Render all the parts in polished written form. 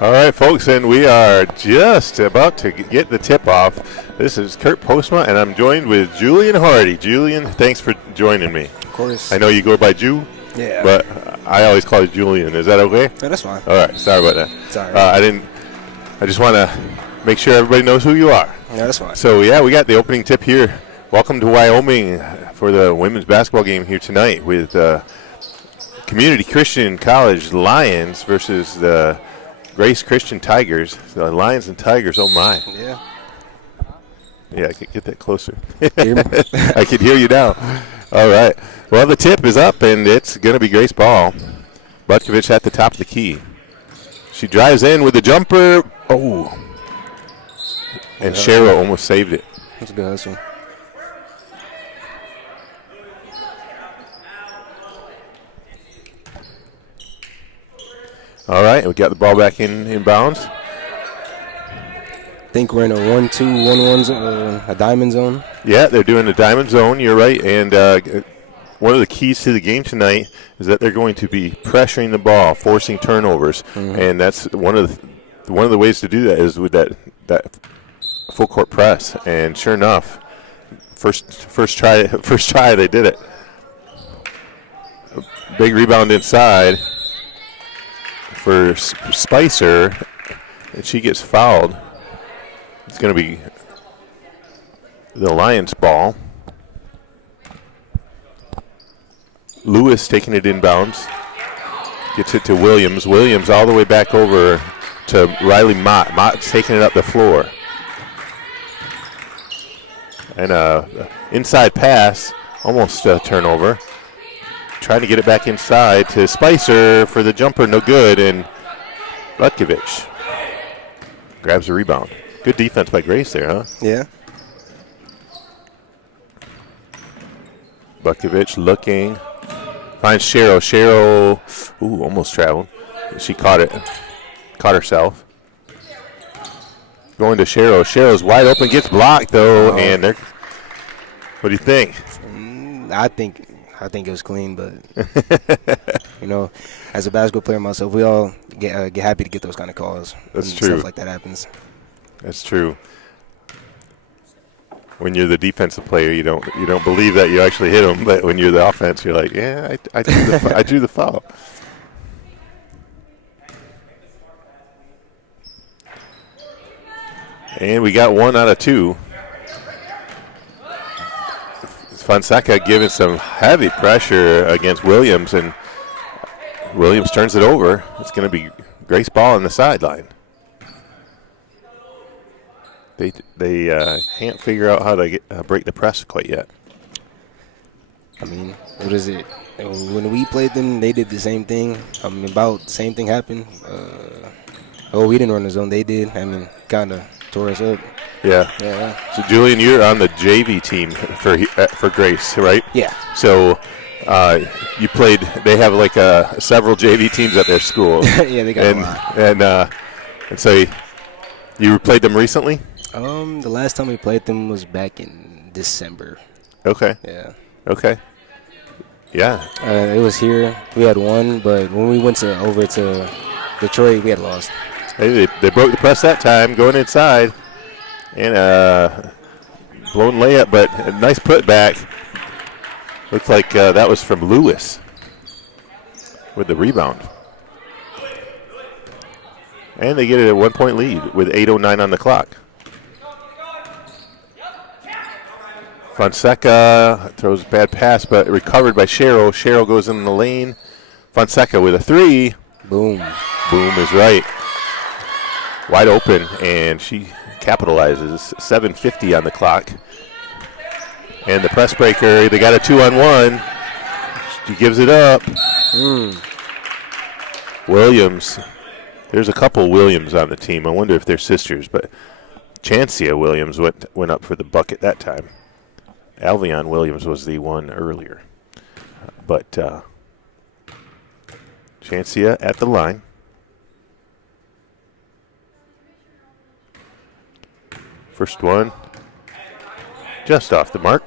All right, folks, and we are just about to get the tip off. This is Kurt Postma, and I'm joined with Julian Hardy. Julian, thanks for joining me. Of course. I know you go by Ju, but I always call you Julian. Is that okay? Yeah, that's fine. All right, sorry about that. Sorry. I just want to make sure everybody knows who you are. Yeah, that's fine. So, yeah, we got the opening tip here. Welcome to Wyoming for the women's basketball game here tonight with Community Christian College Lions versus the Grace Christian Tigers. The Lions and Tigers, oh my. Yeah. Yeah, I could get that closer. Hear me? I can hear you now. All right. Well, the tip is up, and it's going to be Grace ball. Butkovich at the top of the key. She drives in with the jumper. Oh. And Cheryl almost saved it. That's a good hustle. All right, we got the ball back in bounds. I think we're in a 1-2-1-1 zone, a diamond zone. Yeah, they're doing a diamond zone. You're right. And one of the keys to the game tonight is that they're going to be pressuring the ball, forcing turnovers, and that's one of the ways to do that is with that full court press. And sure enough, first try they did it. Big rebound inside for Spicer, and she gets fouled. It's going to be the Lions ball. Lewis taking it inbounds. Gets it to Williams. Williams all the way back over to Riley Mott. Mott's taking it up the floor. And inside pass, almost a turnover. Trying to get it back inside to Spicer for the jumper, no good, and Butkovich grabs the rebound. Good defense by Grace there, huh? Yeah. Butkovich looking. Finds Cheryl. Cheryl, almost traveled. She caught it. Caught herself. Going to Cheryl. Cheryl's wide open, gets blocked, though, and they're. What do you think? I think it was clean, but as a basketball player myself, we all get happy to get those kind of calls. That's when true. Stuff like that happens. That's true. When you're the defensive player, you don't believe that you actually hit them, but when you're the offense, you're like, yeah, I drew the foul. And we got 1 out of 2. Fonseca giving some heavy pressure against Williams, and Williams turns it over. It's going to be Grace ball on the sideline. They can't figure out how to break the press quite yet. I mean, what is it? When we played them, they did the same thing. About the same thing happened. We didn't run the zone. They did. Kind of tore us up. Yeah. So, Julian, you're on the JV team for Grace, right? Yeah. So, you played. They have like several JV teams at their school. Yeah, they got a lot. And so, you played them recently? The last time we played them was back in December. Okay. Yeah. Okay. Yeah. It was here. We had won, but when we went over to Detroit, we had lost. Hey, they broke the press that time, going inside. And blown layup, but a nice putback. Looks like that was from Lewis with the rebound. And they get it a 1-point lead with 8:09 on the clock. Fonseca throws a bad pass, but recovered by Cheryl. Cheryl goes in the lane. Fonseca with a 3. Boom. Boom is right. Wide open, and she capitalizes. 7:50 on the clock. And the press breaker, they got a 2-on-1. She gives it up. Williams. There's a couple Williams on the team. I wonder if they're sisters, but Chancia Williams went up for the bucket that time. Alvion Williams was the one earlier. But Chancia at the line. First one, just off the mark.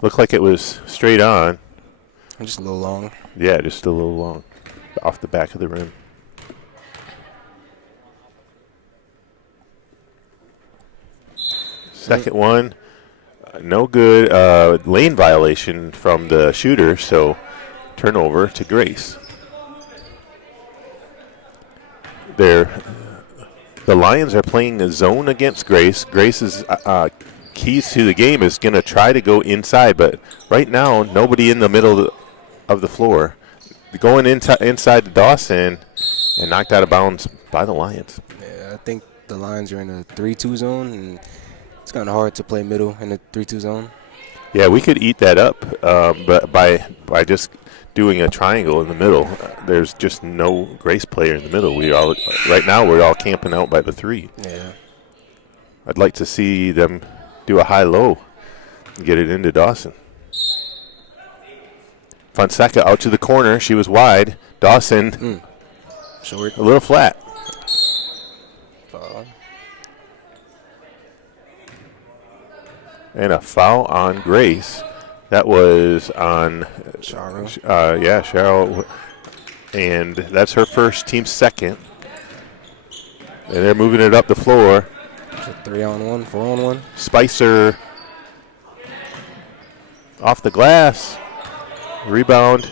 Looked like it was straight on. Just a little long. Yeah, just a little long. off the back of the rim. Second one, no good. Lane violation from the shooter, so turnover to Grace. The Lions are playing a zone against Grace. Grace's keys to the game is going to try to go inside, but right now nobody in the middle of the floor. Going inside to Dawson and knocked out of bounds by the Lions. Yeah, I think the Lions are in a 3-2 zone, and it's kind of hard to play middle in a 3-2 zone. Yeah, we could eat that up, but by just doing a triangle in the middle, there's just no Grace player in the middle. Right now we're all camping out by the 3. Yeah. I'd like to see them do a high-low and get it into Dawson. Fonseca out to the corner. She was wide. Dawson, Short. a little flat. Foul. And a foul on Grace. That was on Cheryl. Cheryl. And that's her first, team second. And they're moving it up the floor. 3-on-1, 4-on-1. Spicer off the glass. Rebound.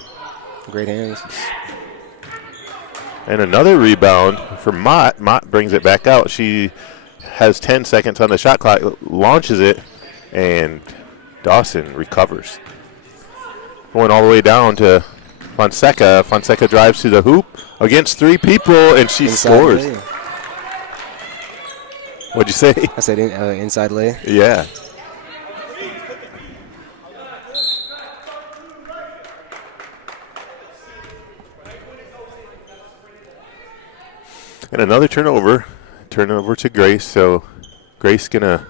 Great hands. And another rebound for Mott. Mott brings it back out. She has 10 seconds on the shot clock, launches it, and Dawson recovers. Going all the way down to Fonseca. Fonseca drives to the hoop against 3 people, and she scores. Lay. What'd you say? I said inside lay. Yeah. And another turnover to Grace. So Grace gonna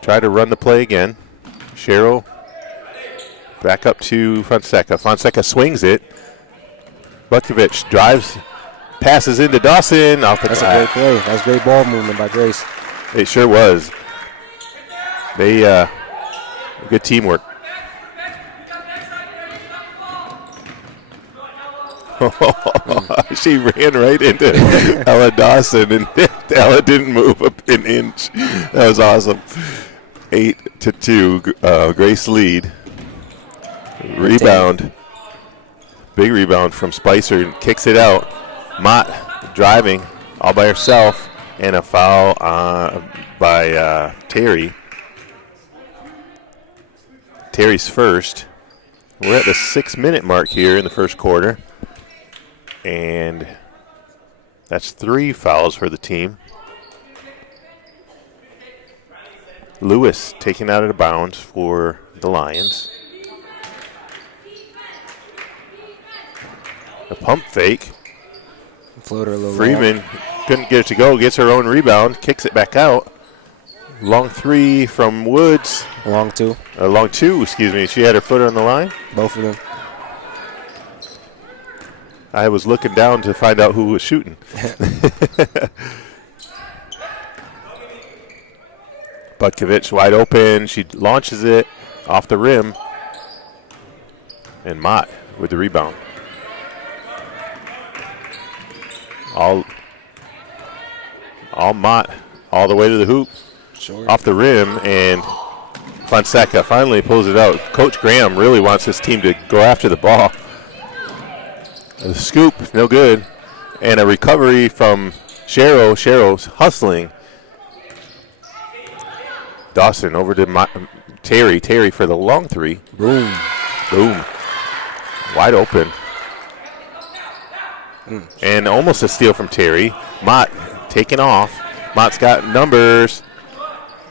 try to run the play again. Cheryl back up to Fonseca. Fonseca swings it. Butkovich drives, passes into Dawson. Off the That's a great play. That's great ball movement by Grace. It sure was. They good teamwork. She ran right into Ella Dawson, and Ella didn't move an inch. That was awesome. 8-2, Grace lead. Rebound. Big rebound from Spicer, and kicks it out. Mott driving all by herself, and a foul by Terry. Terry's first. We're at the 6-minute mark here in the first quarter. And that's 3 fouls for the team. Lewis taken out of bounds for the Lions. A pump fake. Floater a little Freeman long. couldn't get it to go. Gets her own rebound. Kicks it back out. Long 3 from Woods. Long 2. Long 2, excuse me. She had her foot on the line. Both of them. I was looking down to find out who was shooting. Butkovich wide open. She launches it off the rim. And Mott with the rebound. All Mott all the way to the hoop. Short. Off the rim, and Fonseca finally pulls it out. Coach Graham really wants his team to go after the ball. A scoop, no good. And a recovery from Cheryl. Cheryl's hustling. Dawson over to Terry. Terry for the long 3. Boom. Boom. Wide open. And almost a steal from Terry. Mott taken off. Mott's got numbers.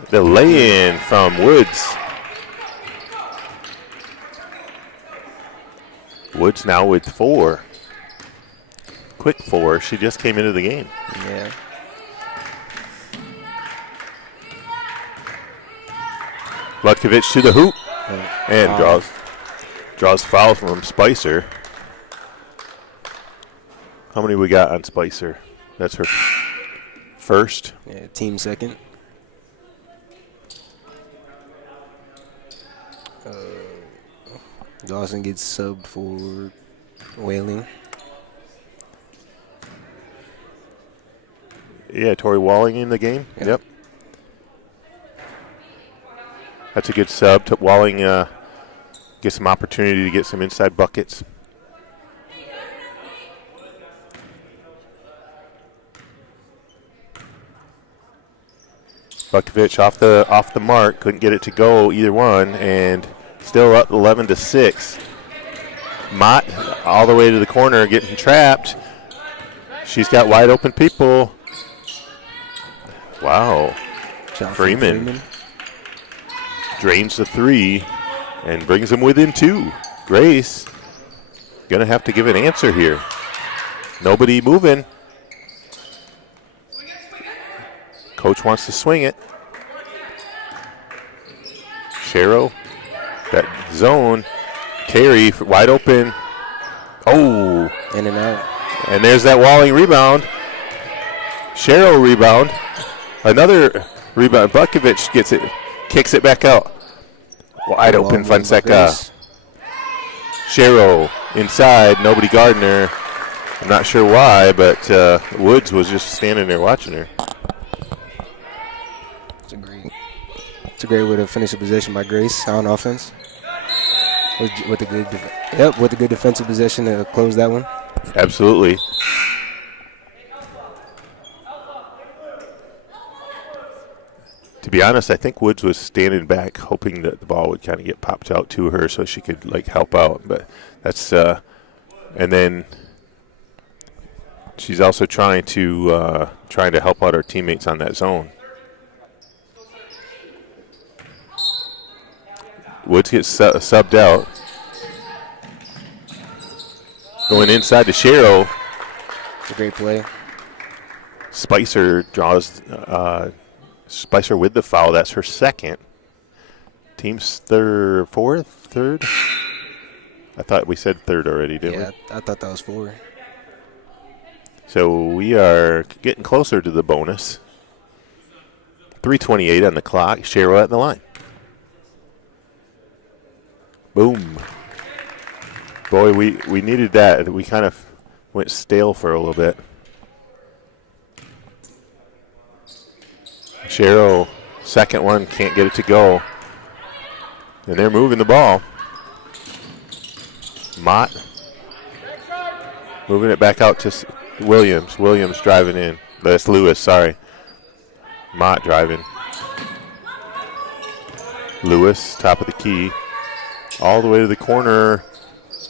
The lay-in from Woods. Woods now with 4. Quick 4. She just came into the game. Yeah. Butkovich to the hoop. And Wow. draws foul from Spicer. How many we got on Spicer? That's her first. Yeah, team second. Dawson gets subbed for Whaling. Yeah, Tori Walling in the game. Yeah. Yep. That's a good sub. Walling gets some opportunity to get some inside buckets. Bukovic off the mark, couldn't get it to go either one, and still up 11-6. Mott all the way to the corner, getting trapped. She's got wide open people. Wow. Freeman drains the 3 and brings them within 2. Grace gonna have to give an answer here. Nobody moving. Coach wants to swing it. Shero, that zone. Terry wide open. Oh. In and out. And there's that Walling rebound. Shero rebound. Another rebound. Bukovic gets it, kicks it back out. Wide open Fonseca. Shero inside. Nobody guarding her. I'm not sure why, but Woods was just standing there watching her. It's a great way to finish a possession by Grace on offense. With a good defensive possession to close that one. Absolutely. To be honest, I think Woods was standing back, hoping that the ball would kind of get popped out to her so she could help out. But that's and then she's also trying to help out her teammates on that zone. Woods gets subbed out. Going inside to Shero. It's a great play. Spicer draws Spicer with the foul. That's her second. Team's third. I thought we said third already, didn't we? Yeah, I thought that was 4. So we are getting closer to the bonus. 3:28 on the clock. Shero at the line. Boom. Boy, we needed that. We kind of went stale for a little bit. Shero, second one, can't get it to go. And they're moving the ball. Mott moving it back out to Williams. Williams driving in. That's Lewis, sorry. Mott driving. Lewis, top of the key. All the way to the corner.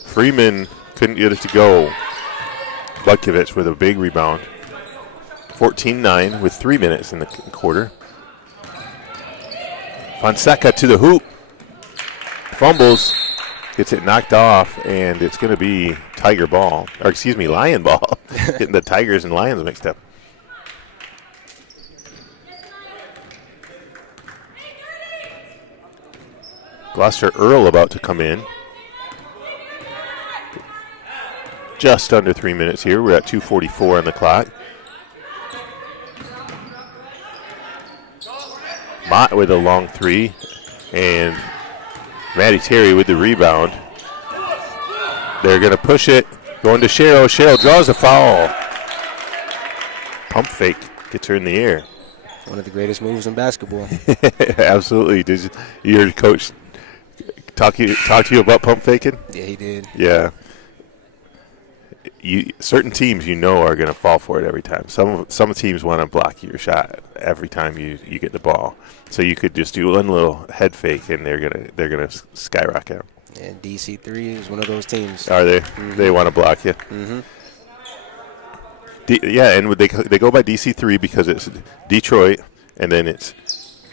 Freeman couldn't get it to go. Bukovic with a big rebound. 14-9 with 3 minutes in the quarter. Fonseca to the hoop. Fumbles. Gets it knocked off, and it's going to be Tiger ball. Or excuse me, Lion ball. Getting the Tigers and Lions mixed up. Gloucester Earl about to come in. Just under 3 minutes here. We're at 2:44 on the clock. Mott with a long 3. And Maddie Terry with the rebound. They're going to push it. Going to Shero. Shero draws a foul. Pump fake. Gets her in the air. One of the greatest moves in basketball. Absolutely. Did your coach talk to you about pump faking? Yeah, he did. Yeah. Certain teams are going to fall for it every time. Some teams want to block your shot every time you get the ball. So you could just do one little head fake and they're gonna skyrocket. And DC3 is one of those teams. Are they? Mm-hmm. They want to block you. Mm-hmm. And they go by DC3 because it's Detroit and then it's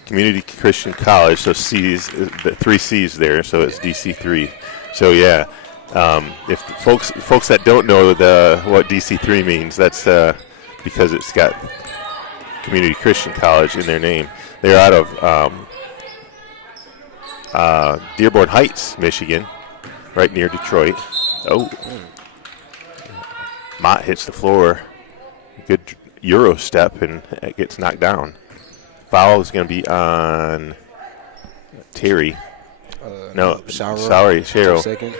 Community Christian College. So C's, the 3 C's there. So it's DC3. So yeah. If folks that don't know what DC3 means, that's because it's got Community Christian College in their name. They're out of Dearborn Heights, Michigan, right near Detroit. Oh, Mott hits the floor. Good Euro step, and it gets knocked down. Foul is going to be on Terry. No, sorry, Shero. Second.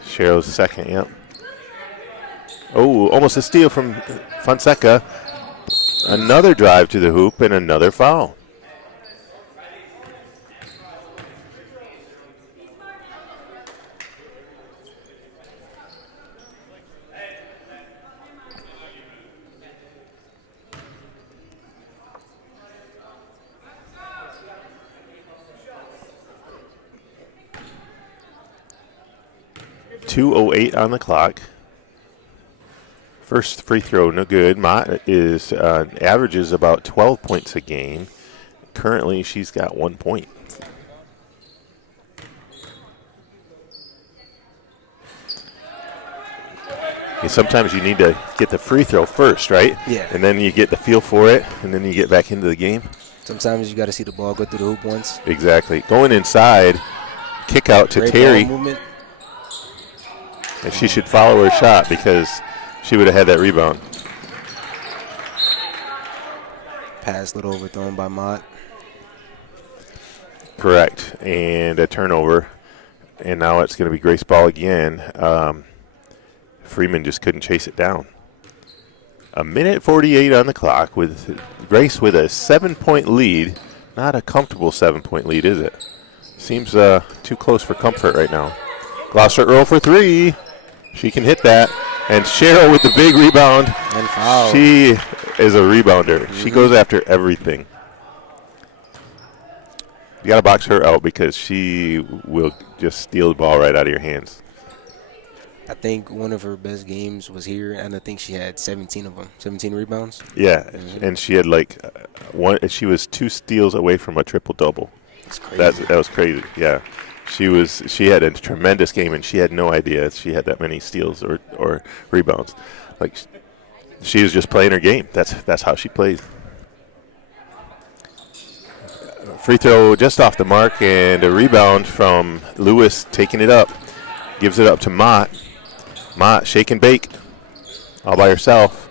Cheryl's second, yep. Oh, almost a steal from Fonseca. Another drive to the hoop and another foul. .208 on the clock. First free throw, no good. Mott is averages about 12 points a game. Currently, she's got 1 point. Sometimes you need to get the free throw first, right? Yeah. And then you get the feel for it, and then you get back into the game. Sometimes you got to see the ball go through the hoop once. Exactly. Going inside, kick out to Great Terry. ball movement. And she should follow her shot because she would have had that rebound. Pass little overthrown by Mott. Correct. And a turnover. And now it's going to be Grace ball again. Freeman just couldn't chase it down. 1:48 on the clock with Grace with a 7-point lead. Not a comfortable 7-point lead, is it? Seems too close for comfort right now. Gloucester Earl for three. She can hit that. And Cheryl with the big rebound. And foul. She is a rebounder. Mm-hmm. She goes after everything. You got to box her out because she will just steal the ball right out of your hands. I think one of her best games was here, and I think she had 17 of them, 17 rebounds. Yeah, and she had like one. She was 2 steals away from a triple-double. That's crazy. That was crazy. Yeah, she had a tremendous game, and she had no idea she had that many steals or rebounds. Like she was just playing her game. That's how she plays. Free throw just off the mark, and a rebound from Lewis taking it up. Gives it up to Mott. Mott, shake and bake, all by herself.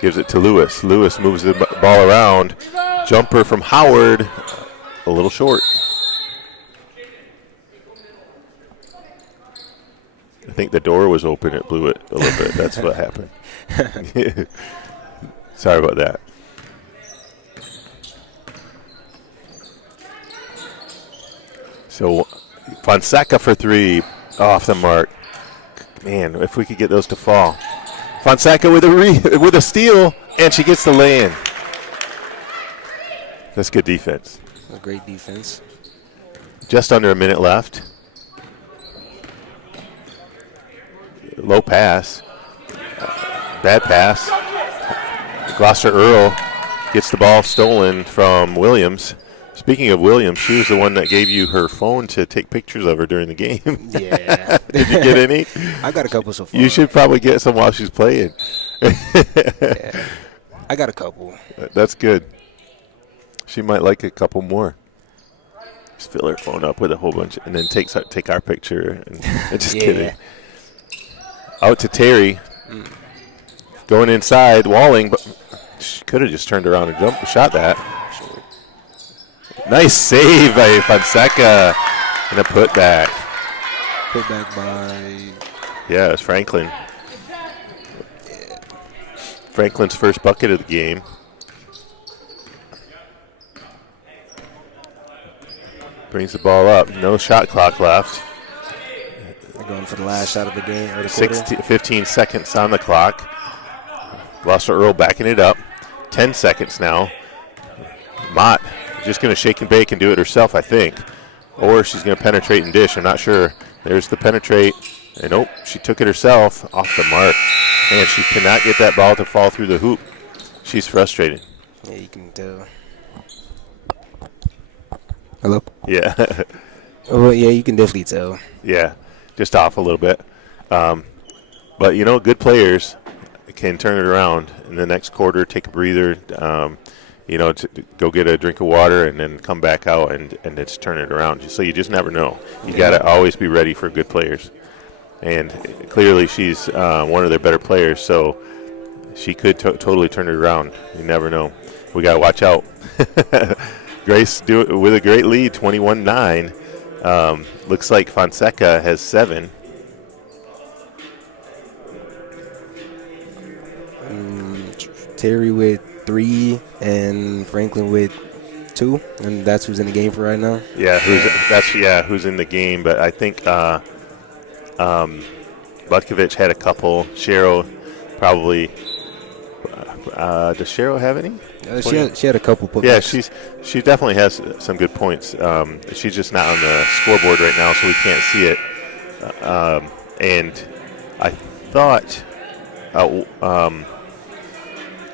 Gives it to Lewis. Lewis moves the ball around. Jumper from Howard, a little short. I think the door was open. It blew it a little bit. That's what happened. Sorry about that. So Fonseca for three, off the mark. Man, if we could get those to fall. Fonseca with a steal, and she gets the lay-in. That's good defense. A great defense. Just under a minute left. Low pass. Bad pass. Gloucester Earl gets the ball stolen from Williams. Speaking of Williams, she was the one that gave you her phone to take pictures of her during the game. Yeah. Did you get any? I got a couple so far. You should probably get some while she's playing. Yeah. I got a couple. That's good. She might like a couple more. Just fill her phone up with a whole bunch and then take our picture. And just kidding. Out to Terry. Going inside, Walling, but she could have just turned around and shot that. Nice save by Fonseca and a putback. Putback by... Yeah, it's Franklin. Franklin's first bucket of the game. Brings the ball up. No shot clock left. They're going for the last shot of the game. Or the 15 seconds on the clock. Gloucester Earl backing it up. 10 seconds now. Mott just going to shake and bake and do it herself, I think. Or she's going to penetrate and dish. I'm not sure. There's the penetrate. And nope, she took it herself off the mark. And she cannot get that ball to fall through the hoop. She's frustrated. Yeah, you can tell. Hello? Yeah. Oh, yeah, you can definitely tell. Yeah, just off a little bit. But, good players can turn it around in the next quarter, take a breather, to go get a drink of water and then come back out and just turn it around. So you just never know. You got to always be ready for good players. And clearly she's one of their better players, so she could totally turn it around. You never know. We got to watch out. Grace do it with a great lead, 21-9. Looks like Fonseca has 7. Terry with 3 and Franklin with 2, and that's who's in the game for right now. Yeah, who's in the game. But I think Butkovich had a couple. Cheryl probably. Does Cheryl have any? She had a couple putbacks. Yeah, she definitely has some good points. She's just not on the scoreboard right now, so we can't see it. And I thought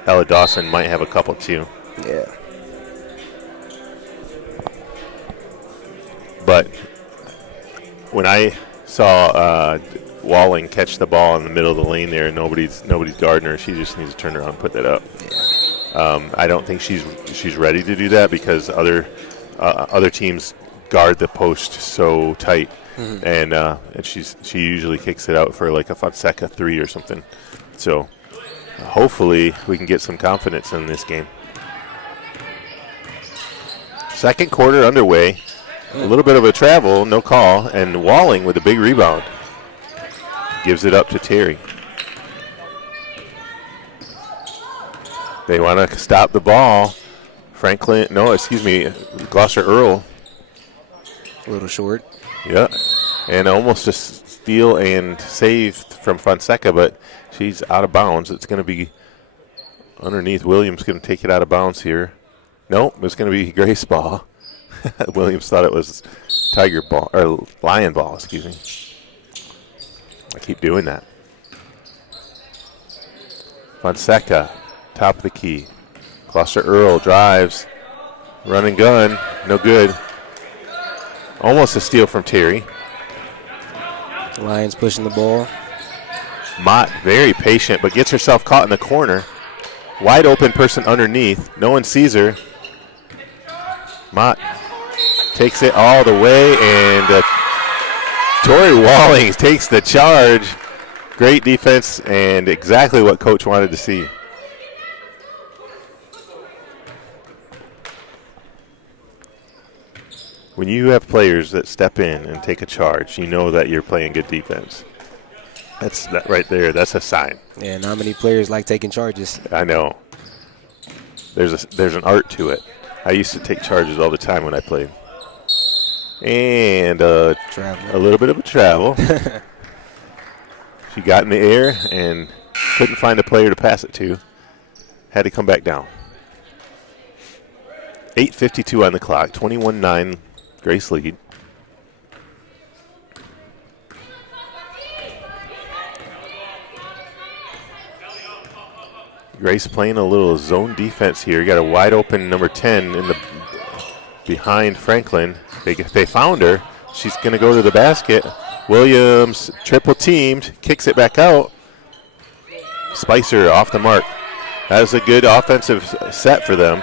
Ella Dawson might have a couple too. Yeah. But when I saw Walling catch the ball in the middle of the lane there, and nobody's guarding her, she just needs to turn around and put that up. Yeah. I don't think she's ready to do that because other teams guard the post so tight, and she usually kicks it out for like a Fonseca 3 or something. So hopefully we can get some confidence in this game. Second quarter underway. A little bit of a travel, no call, and Walling with a big rebound. Gives it up to Terry. They want to stop the ball. Gloucester Earl. A little short. Yeah, and almost a steal and save from Fonseca, but she's out of bounds. It's going to be underneath. Williams going to take it out of bounds here. Nope, it's going to be Grace ball. Williams thought it was Tiger ball, or Lion ball, excuse me. I keep doing that. Fonseca, top of the key. Gloucester Earl drives. Run and gun, no good. Almost a steal from Terry. Lions pushing the ball. Mott, very patient, but gets herself caught in the corner. Wide open person underneath. No one sees her. Mott takes it all the way, and Tori Walling takes the charge. Great defense, and exactly what Coach wanted to see. When you have players that step in and take a charge, you know that you're playing good defense. That's that right there. That's a sign. Yeah, not many players like taking charges. I know. There's an art to it. I used to take charges all the time when I played. And a little bit of a travel. She got in the air and couldn't find a player to pass it to. Had to come back down. 8:52 on the clock. 21-9. Grace lead. Grace playing a little zone defense here. You got a wide open number 10 in the behind Franklin. They found her. She's going to go to the basket. Williams triple teamed, kicks it back out. Spicer off the mark. That is a good offensive set for them.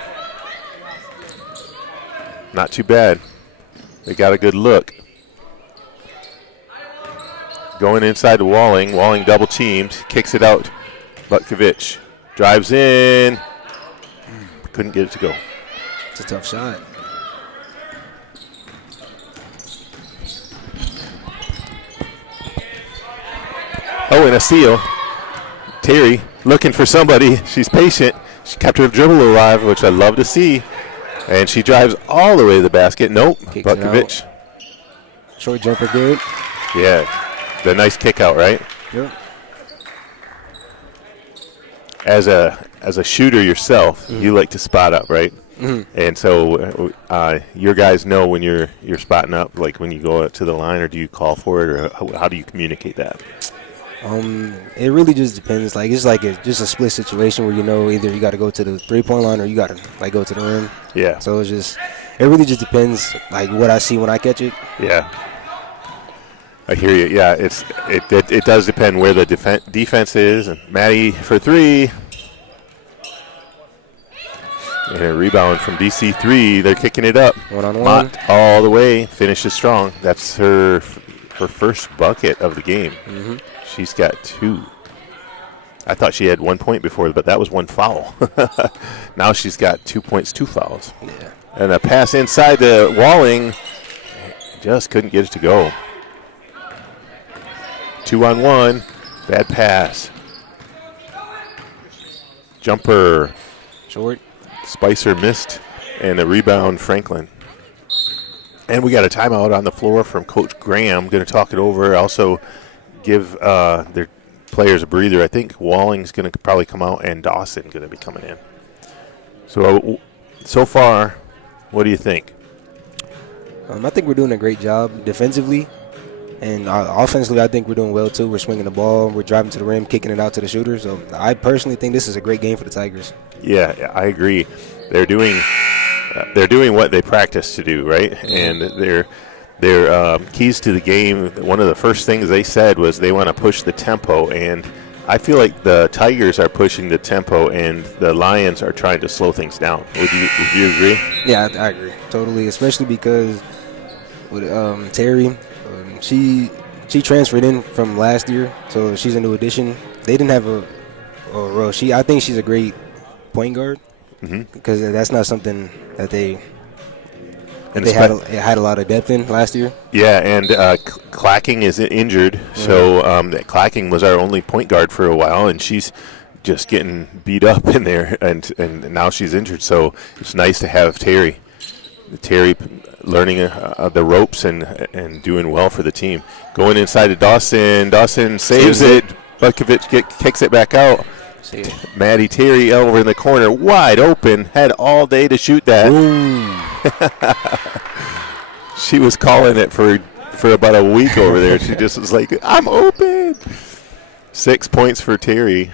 Not too bad. They got a good look. Going inside to Walling. Walling double teamed, kicks it out. Butkovich drives in. Couldn't get it to go. It's a tough shot. Oh, and a steal. Terry looking for somebody. She's patient. She kept her dribble alive, which I love to see. And she drives all the way to the basket. Nope. Butkovich. Short jumper good. Yeah. The nice kick out, right? Yep. As a shooter yourself, you like to spot up, right? And so your guys know when you're spotting up, like when you go out to the line, or do you call for it, or how do you communicate that? It really just depends. Like it's like just a split situation where either you got to go to the 3-point line or you got to go to the rim. Yeah. So it really just depends, like what I see when I catch it. Yeah. I hear you. Yeah, it does depend where the defense is. And Maddie for 3. And a rebound from DC3. They're kicking it up. One-on-one. Mott all the way. Finishes strong. That's her first bucket of the game. Mm-hmm. She's got 2. I thought she had 1 point before, but that was 1 foul. Now she's got 2 points, 2 fouls. Yeah. And a pass inside the Walling. Just couldn't get it to go. 2-on-1. Bad pass. Jumper. Short. Spicer missed. And a rebound, Franklin. And we got a timeout on the floor from Coach Graham. Going to talk it over. Also give their players a breather. I think Walling's going to probably come out and Dawson going to be coming in. So far, what do you think? I think we're doing a great job defensively. And offensively, I think we're doing well, too. We're swinging the ball. We're driving to the rim, kicking it out to the shooter. So I personally think this is a great game for the Tigers. Yeah, I agree. They're doing what they practice to do, right? And their keys to the game, one of the first things they said was they want to push the tempo. And I feel like the Tigers are pushing the tempo and the Lions are trying to slow things down. Would you agree? Yeah, I agree. Totally, especially because with Terry, she transferred in from last year, so she's a new addition. They didn't have a row. I think she's a great point guard because that's not something that they had a lot of depth in last year. Yeah, and Clacking is injured, so Clacking was our only point guard for a while, and she's just getting beat up in there, and now she's injured. So it's nice to have Terry learning the ropes and doing well for the team. Going inside to Dawson. Dawson saves it. Butkovich kicks it back out. Maddie Terry over in the corner, wide open, had all day to shoot that. She was calling it for about a week over there. She just was like, I'm open. 6 points for Terry.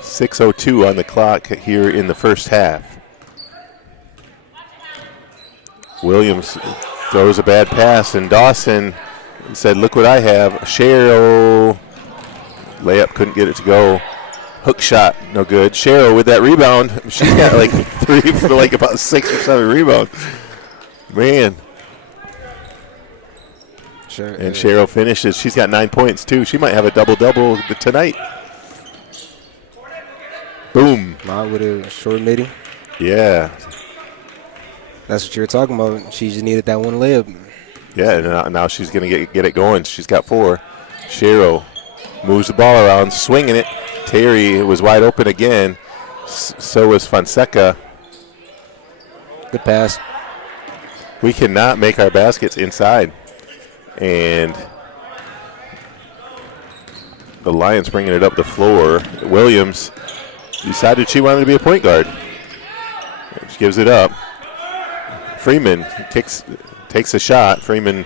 6:02 on the clock here in the first half. Williams throws a bad pass, and Dawson said, look what I have. Cheryl. Layup, couldn't get it to go. Hook shot, no good. Cheryl with that rebound. She's got like 3 for like about 6 or 7 rebounds. Man. Sure. And Cheryl finishes. She's got 9 points too. She might have a double-double tonight. Boom. Not with a short lady. Yeah. That's what you were talking about. She just needed that one layup. Yeah, and now she's going to get it going. She's got 4. Cheryl moves the ball around, swinging it. Terry was wide open again. So was Fonseca. Good pass. We cannot make our baskets inside. And the Lions bringing it up the floor. Williams decided she wanted to be a point guard. She gives it up. Freeman takes a shot. Freeman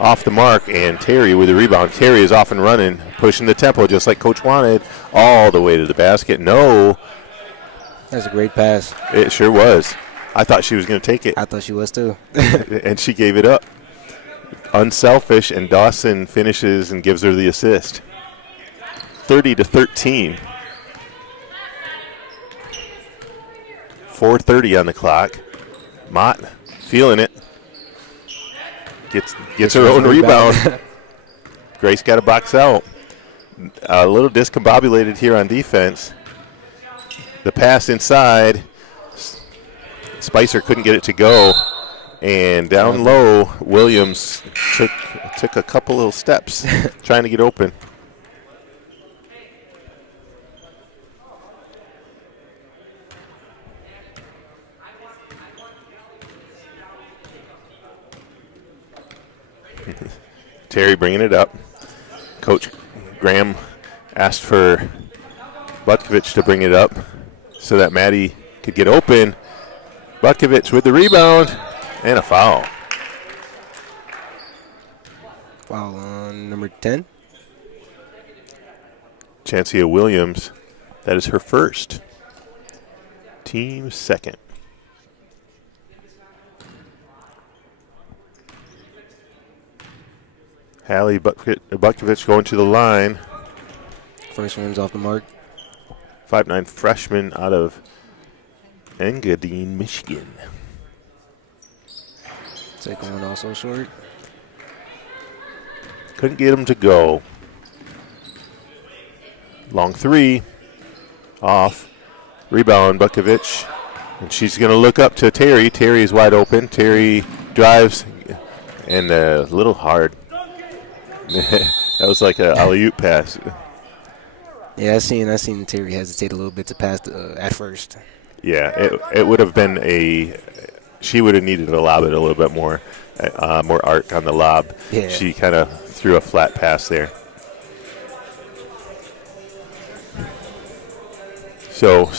off the mark, and Terry with the rebound. Terry is off and running, pushing the tempo just like Coach wanted, all the way to the basket. No. That's a great pass. It sure was. I thought she was going to take it. I thought she was too. And she gave it up. Unselfish, and Dawson finishes and gives her the assist. 30-13. 4:30 on the clock. Mott feeling it. Gets her own rebound. Grace got to box out. A little discombobulated here on defense. The pass inside. Spicer couldn't get it to go. And down low, Williams took a couple little steps trying to get open. Terry bringing it up. Coach Graham asked for Butkovich to bring it up so that Maddie could get open. Butkovich with the rebound and a foul. Foul on number 10. Chancia Williams, that is her first. Team second. Hallie Butkovich going to the line. First one's off the mark. 5'9" freshman out of Engadine, Michigan. Second one also short. Couldn't get him to go. Long 3. Off. Rebound, Butkovich. And she's going to look up to Terry. Terry's wide open. Terry drives and a little hard. That was like an alley-oop pass. Yeah, I seen Terry hesitate a little bit to pass at first. Yeah, it would have been she would have needed to lob it a little bit more arc on the lob. Yeah. She kind of threw a flat pass there. So,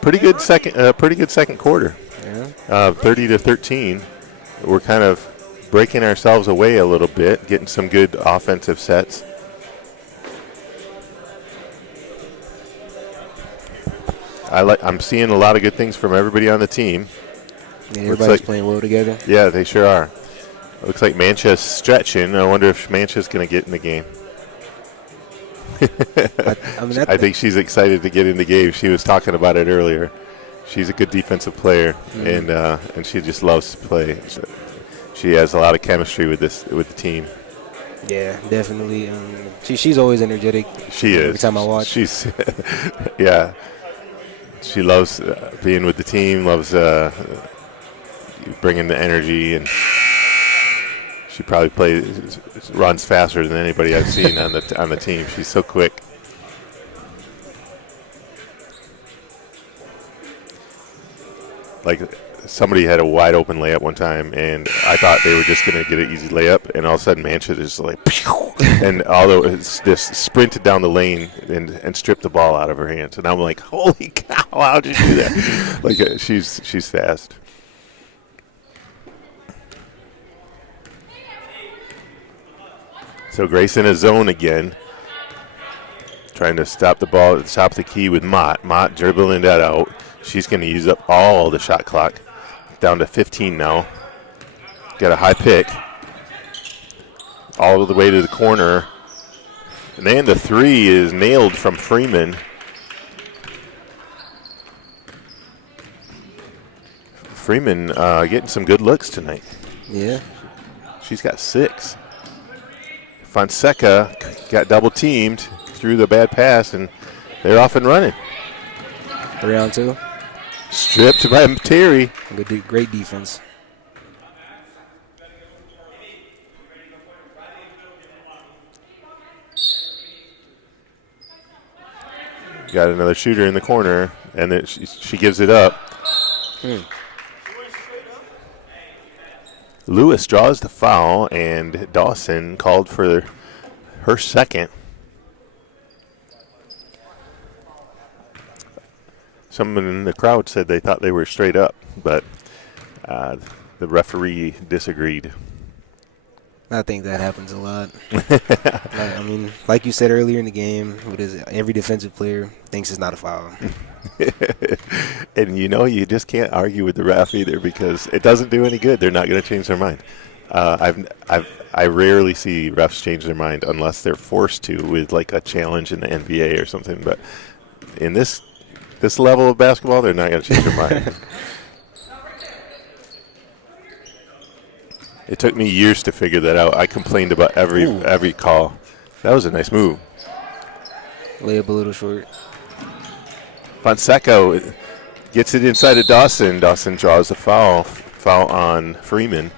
pretty good second quarter. Yeah. 30-13. We're kind of breaking ourselves away a little bit, getting some good offensive sets. I'm seeing a lot of good things from everybody on the team. Yeah, everybody's playing well together. Yeah, they sure are. Looks like Mancha's stretching. I wonder if Mancha's going to get in the game. I think she's excited to get in the game. She was talking about it earlier. She's a good defensive player, and she just loves to play. She has a lot of chemistry with the team. Yeah, definitely. She's always energetic. She is. Every time I watch. She's yeah. She loves being with the team. Loves bringing the energy, and she probably runs faster than anybody I've seen on the team. She's so quick. Like, somebody had a wide open layup one time, and I thought they were just going to get an easy layup, and all of a sudden Mancha just like, and although it's just sprinted down the lane and stripped the ball out of her hands, and I'm like, holy cow, how'd you do that? Like, she's fast. So Grace in a zone again, trying to stop the ball, stop the key with Mott. Mott dribbling that out. She's going to use up all the shot clock. Down to 15 now. Got a high pick. All the way to the corner. And then the three is nailed from Freeman. Freeman getting some good looks tonight. Yeah. She's got 6. Fonseca got double teamed, threw the bad pass, and they're off and running. 3-on-2. Stripped by Terry. Great defense. Got another shooter in the corner, and then she gives it up. Lewis draws the foul, and Dawson called for her second. Someone in the crowd said they thought they were straight up, but the referee disagreed. I think that happens a lot. I mean, like you said earlier in the game, every defensive player thinks it's not a foul. And you just can't argue with the ref either, because it doesn't do any good. They're not going to change their mind. I rarely see refs change their mind unless they're forced to with like a challenge in the NBA or something. But in this level of basketball, they're not going to change their mind. It took me years to figure that out. I complained about every call. That was a nice move. Layup a little short. Fonseca gets it inside of Dawson. Dawson draws a foul on Freeman.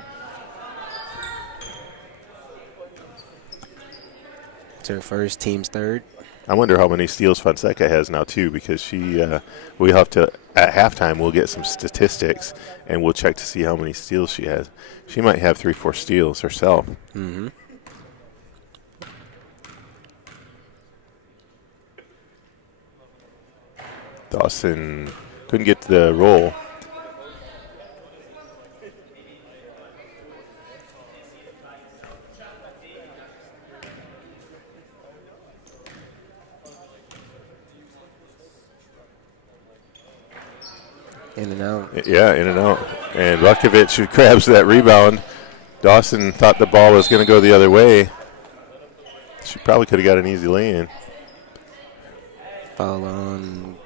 It's her first, team's third. I wonder how many steals Fonseca has now too, because we have to at halftime we'll get some statistics and we'll check to see how many steals she has. She might have 3-4 steals herself. Mm-hmm. Dawson couldn't get the roll. In and out. Yeah, in and out. And Rutkovich grabs that rebound. Dawson thought the ball was going to go the other way. She probably could have got an easy lay-in. Foul on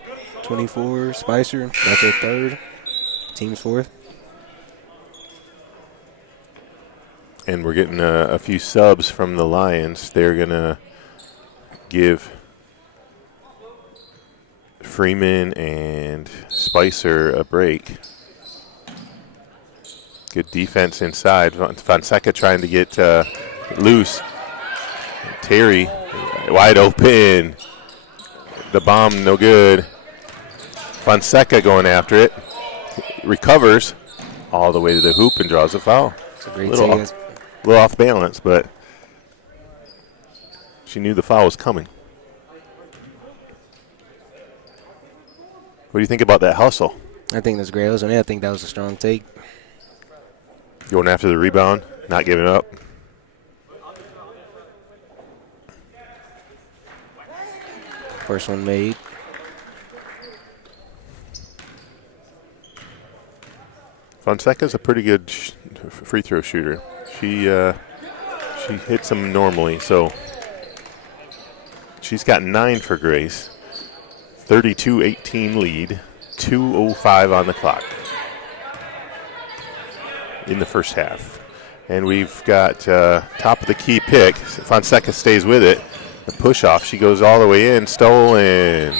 24, Spicer. That's her third. Team's fourth. And we're getting a few subs from the Lions. They're going to give Freeman and Spicer a break. Good defense inside. Fonseca trying to get loose. Terry wide open. the bomb, no good. Fonseca going after it. Recovers all the way to the hoop and draws a foul. It's a great little off balance, but she knew the foul was coming. What do you think about that hustle? I think that's great. I think that was a strong take. Going after the rebound, not giving up. First one made. Fonseca's a pretty good free throw shooter. She hits them normally, so she's got 9 for Grace. 32-18 lead. 2:05 on the clock in the first half. And we've got top of the key pick. Fonseca stays with it. The push off. She goes all the way in. Stolen.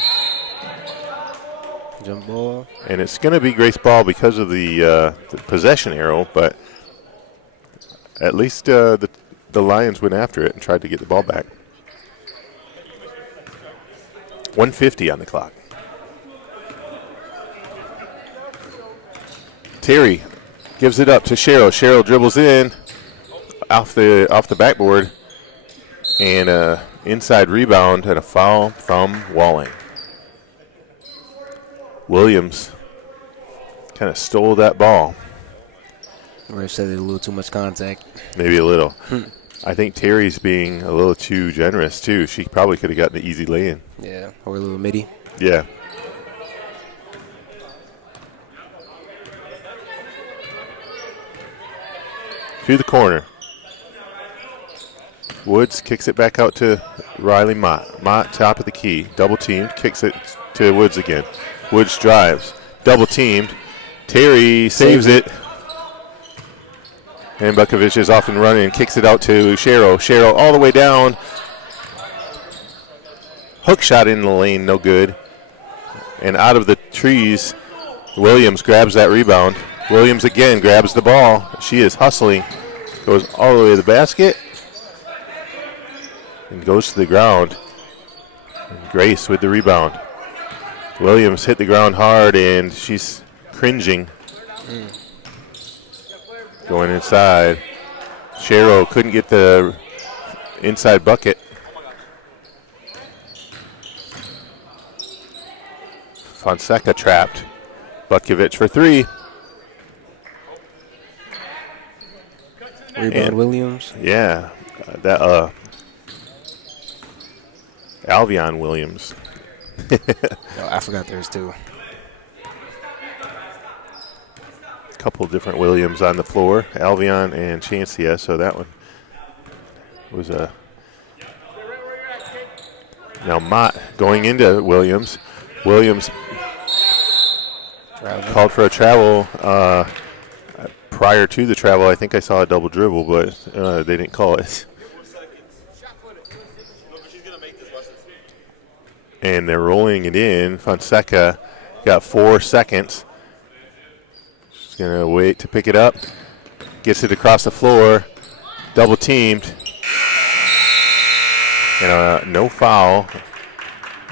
Jump ball. And it's going to be Grace ball because of the possession arrow, but at least the Lions went after it and tried to get the ball back. 1:50 on the clock. Terry gives it up to Cheryl. Cheryl dribbles in off the backboard, and inside rebound and a foul from Walling. Williams kind of stole that ball. Ref said there's a little too much contact. Maybe a little. I think Terry's being a little too generous, too. She probably could have gotten the easy lay-in. Yeah, or a little midi. Yeah. To the corner. Woods kicks it back out to Riley Mott. Mott, top of the key. Double teamed. Kicks it to Woods again. Woods drives. Double teamed. Terry saves it. And Bukovic is off and running. Kicks it out to Cheryl. Cheryl all the way down. Hook shot in the lane. No good. And out of the trees, Williams grabs that rebound. Williams again grabs the ball. She is hustling. Goes all the way to the basket. And goes to the ground. And Grace with the rebound. Williams hit the ground hard, and she's cringing. Going inside. Cheryl couldn't get the inside bucket. Fonseca trapped. Bukovic for 3. Rebound And, Williams. Yeah. Alvion Williams. Oh, I forgot there's 2. A couple of different Williams on the floor. Alvion and Chancia, so that one was a... Now Mott going into Williams. Williams called for a travel. Prior to the travel, I think I saw a double dribble, but they didn't call it. And they're rolling it in. Fonseca got 4 seconds. She's going to wait to pick it up. Gets it across the floor. Double teamed. And no foul.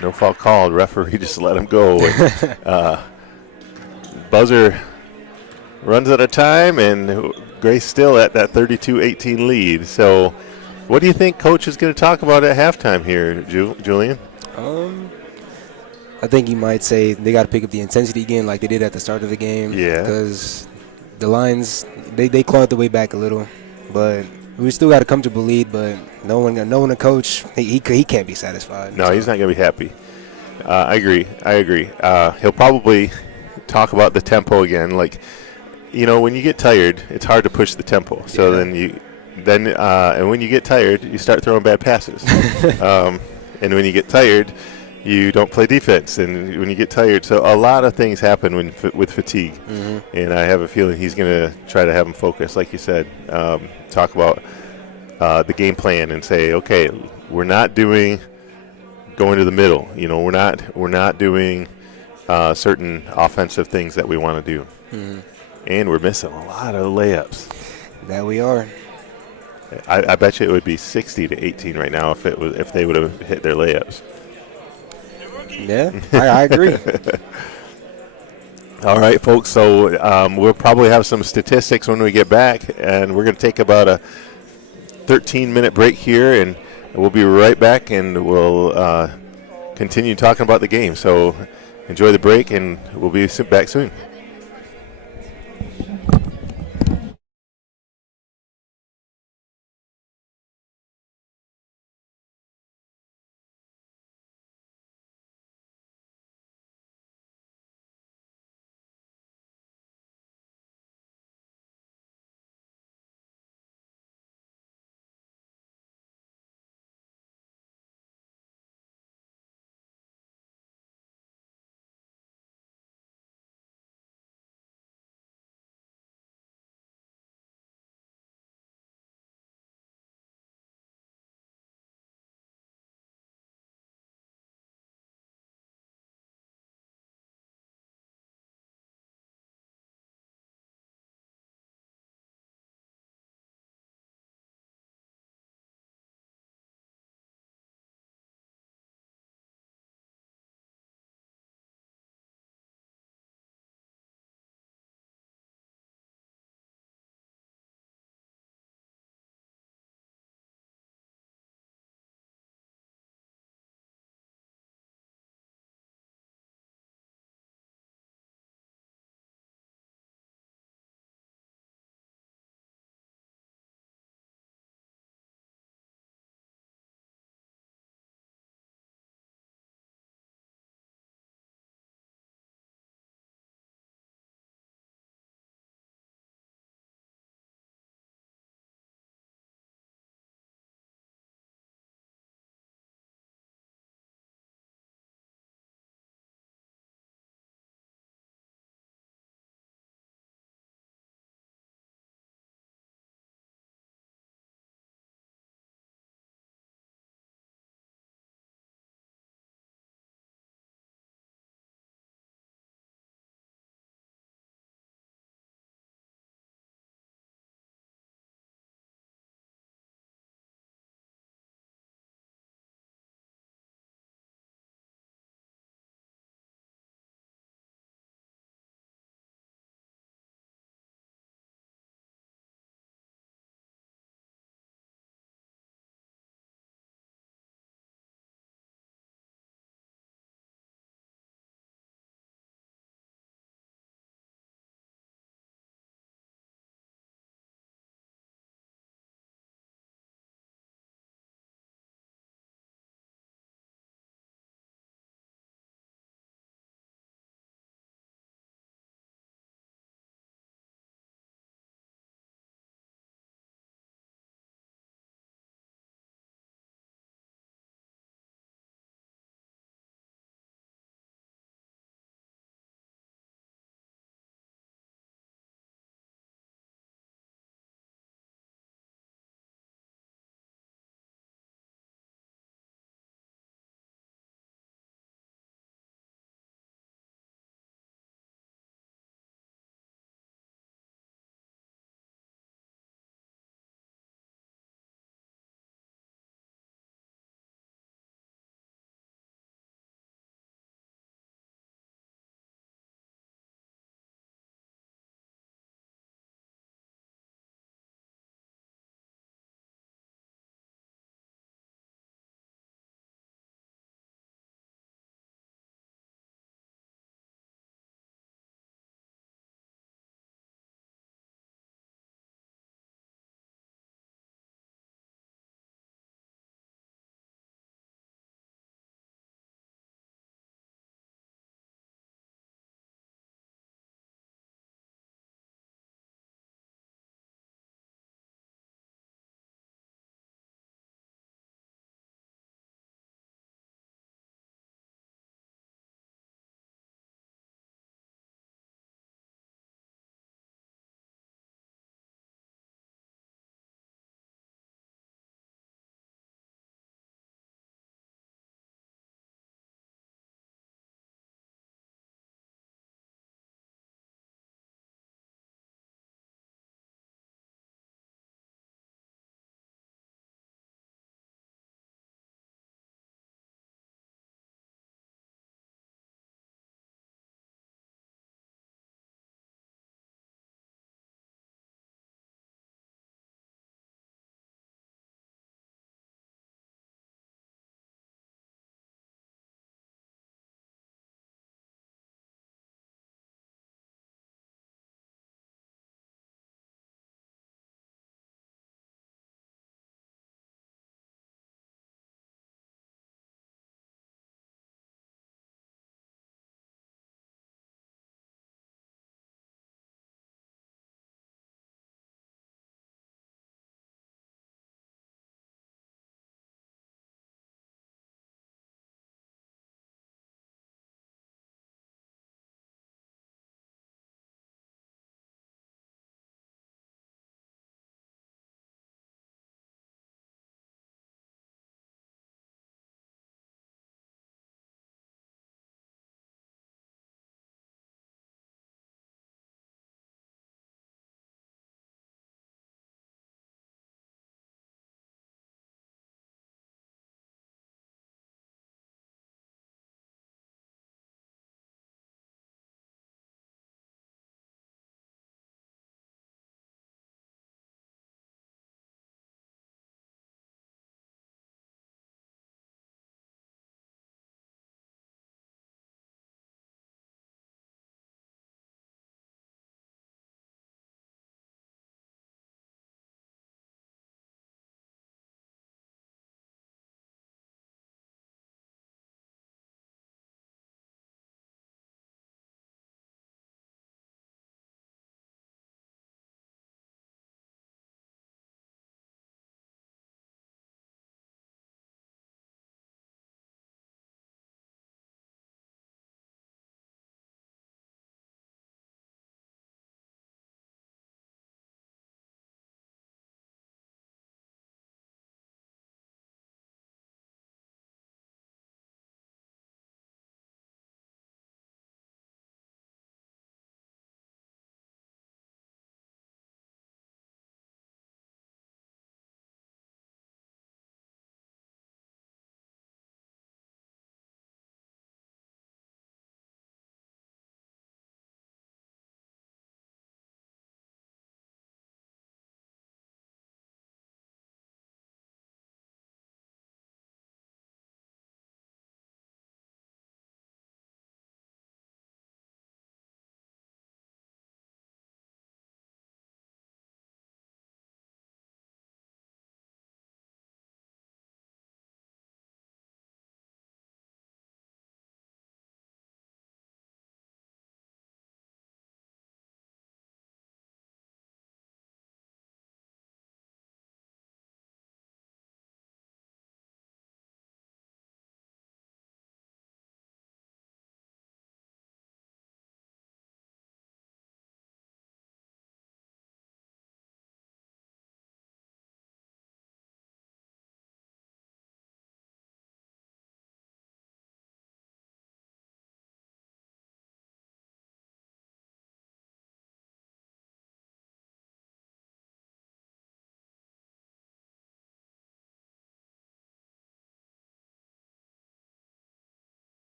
No foul called. Referee just let him go. Buzzer runs out of time, and Grace still at that 32-18 lead. So what do you think Coach is going to talk about at halftime here, Julian? I think he might say they got to pick up the intensity again like they did at the start of the game. Yeah. Because the Lions, they clawed the way back a little. But we still got a comfortable lead, but knowing the coach, he can't be satisfied. No, he's not going to be happy. I agree. He'll probably talk about the tempo again. Like, when you get tired, it's hard to push the tempo. So and when you get tired, you start throwing bad passes. And when you get tired, you don't play defense. And when you get tired, so a lot of things happen with fatigue. Mm-hmm. And I have a feeling he's going to try to have them focus, like you said, talk about the game plan and say, okay, we're not doing going to the middle. We're not doing certain offensive things that we want to do. Mm-hmm. And we're missing a lot of layups. That we are. I bet you it would be 60-18 right now if they would have hit their layups. Yeah, I agree. All right, folks. So we'll probably have some statistics when we get back, and we're going to take about a 13-minute break here, and we'll be right back, and we'll continue talking about the game. So enjoy the break, and we'll be back soon.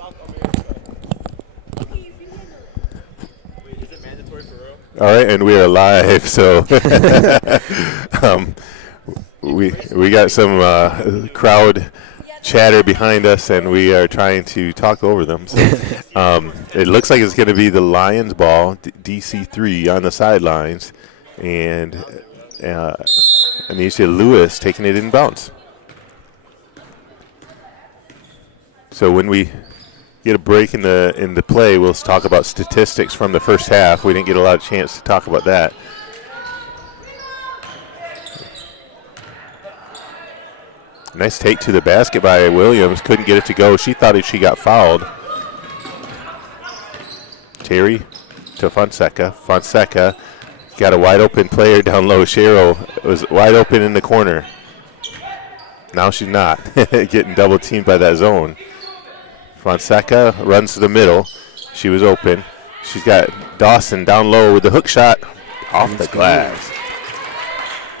All right, and we are live. So we got some crowd chatter behind us, and we are trying to talk over them. So, it looks like it's going to be the Lions ball, DC3 on the sidelines, and Anisha Lewis taking it in bounds. So when we get a break in the play, we'll talk about statistics from the first half. We didn't get a lot of chance to talk about that. Nice take to the basket by Williams. Couldn't get it to go. She thought she got fouled. Terry to Fonseca. Fonseca got a wide open player down low. Cheryl was wide open in the corner. Now she's not. Getting double teamed by that zone. Fonseca runs to the middle. She was open. She's got Dawson down low with the hook shot off the glass.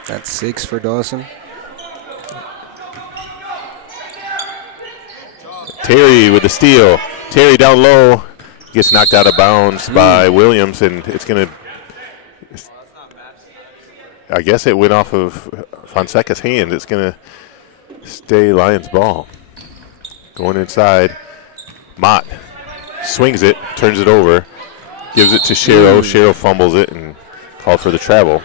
That's 6 for Dawson. Terry with the steal. Terry down low gets knocked out of bounds by Williams, and it's going to, I guess it went off of Fonseca's hand. It's going to stay Lions ball. Going inside. Mott swings it, turns it over, gives it to Cheryl. Cheryl fumbles it and called for the travel.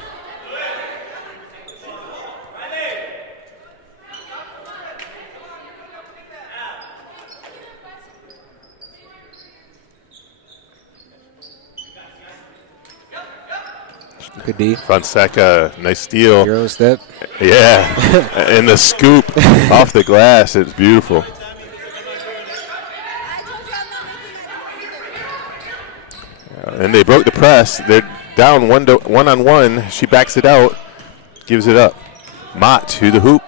Good D. Fonseca, nice steal. Euro step. Yeah, and the scoop off the glass. It's beautiful. And they broke the press. They're down one-on-one. She backs it out, gives it up. Mott to the hoop,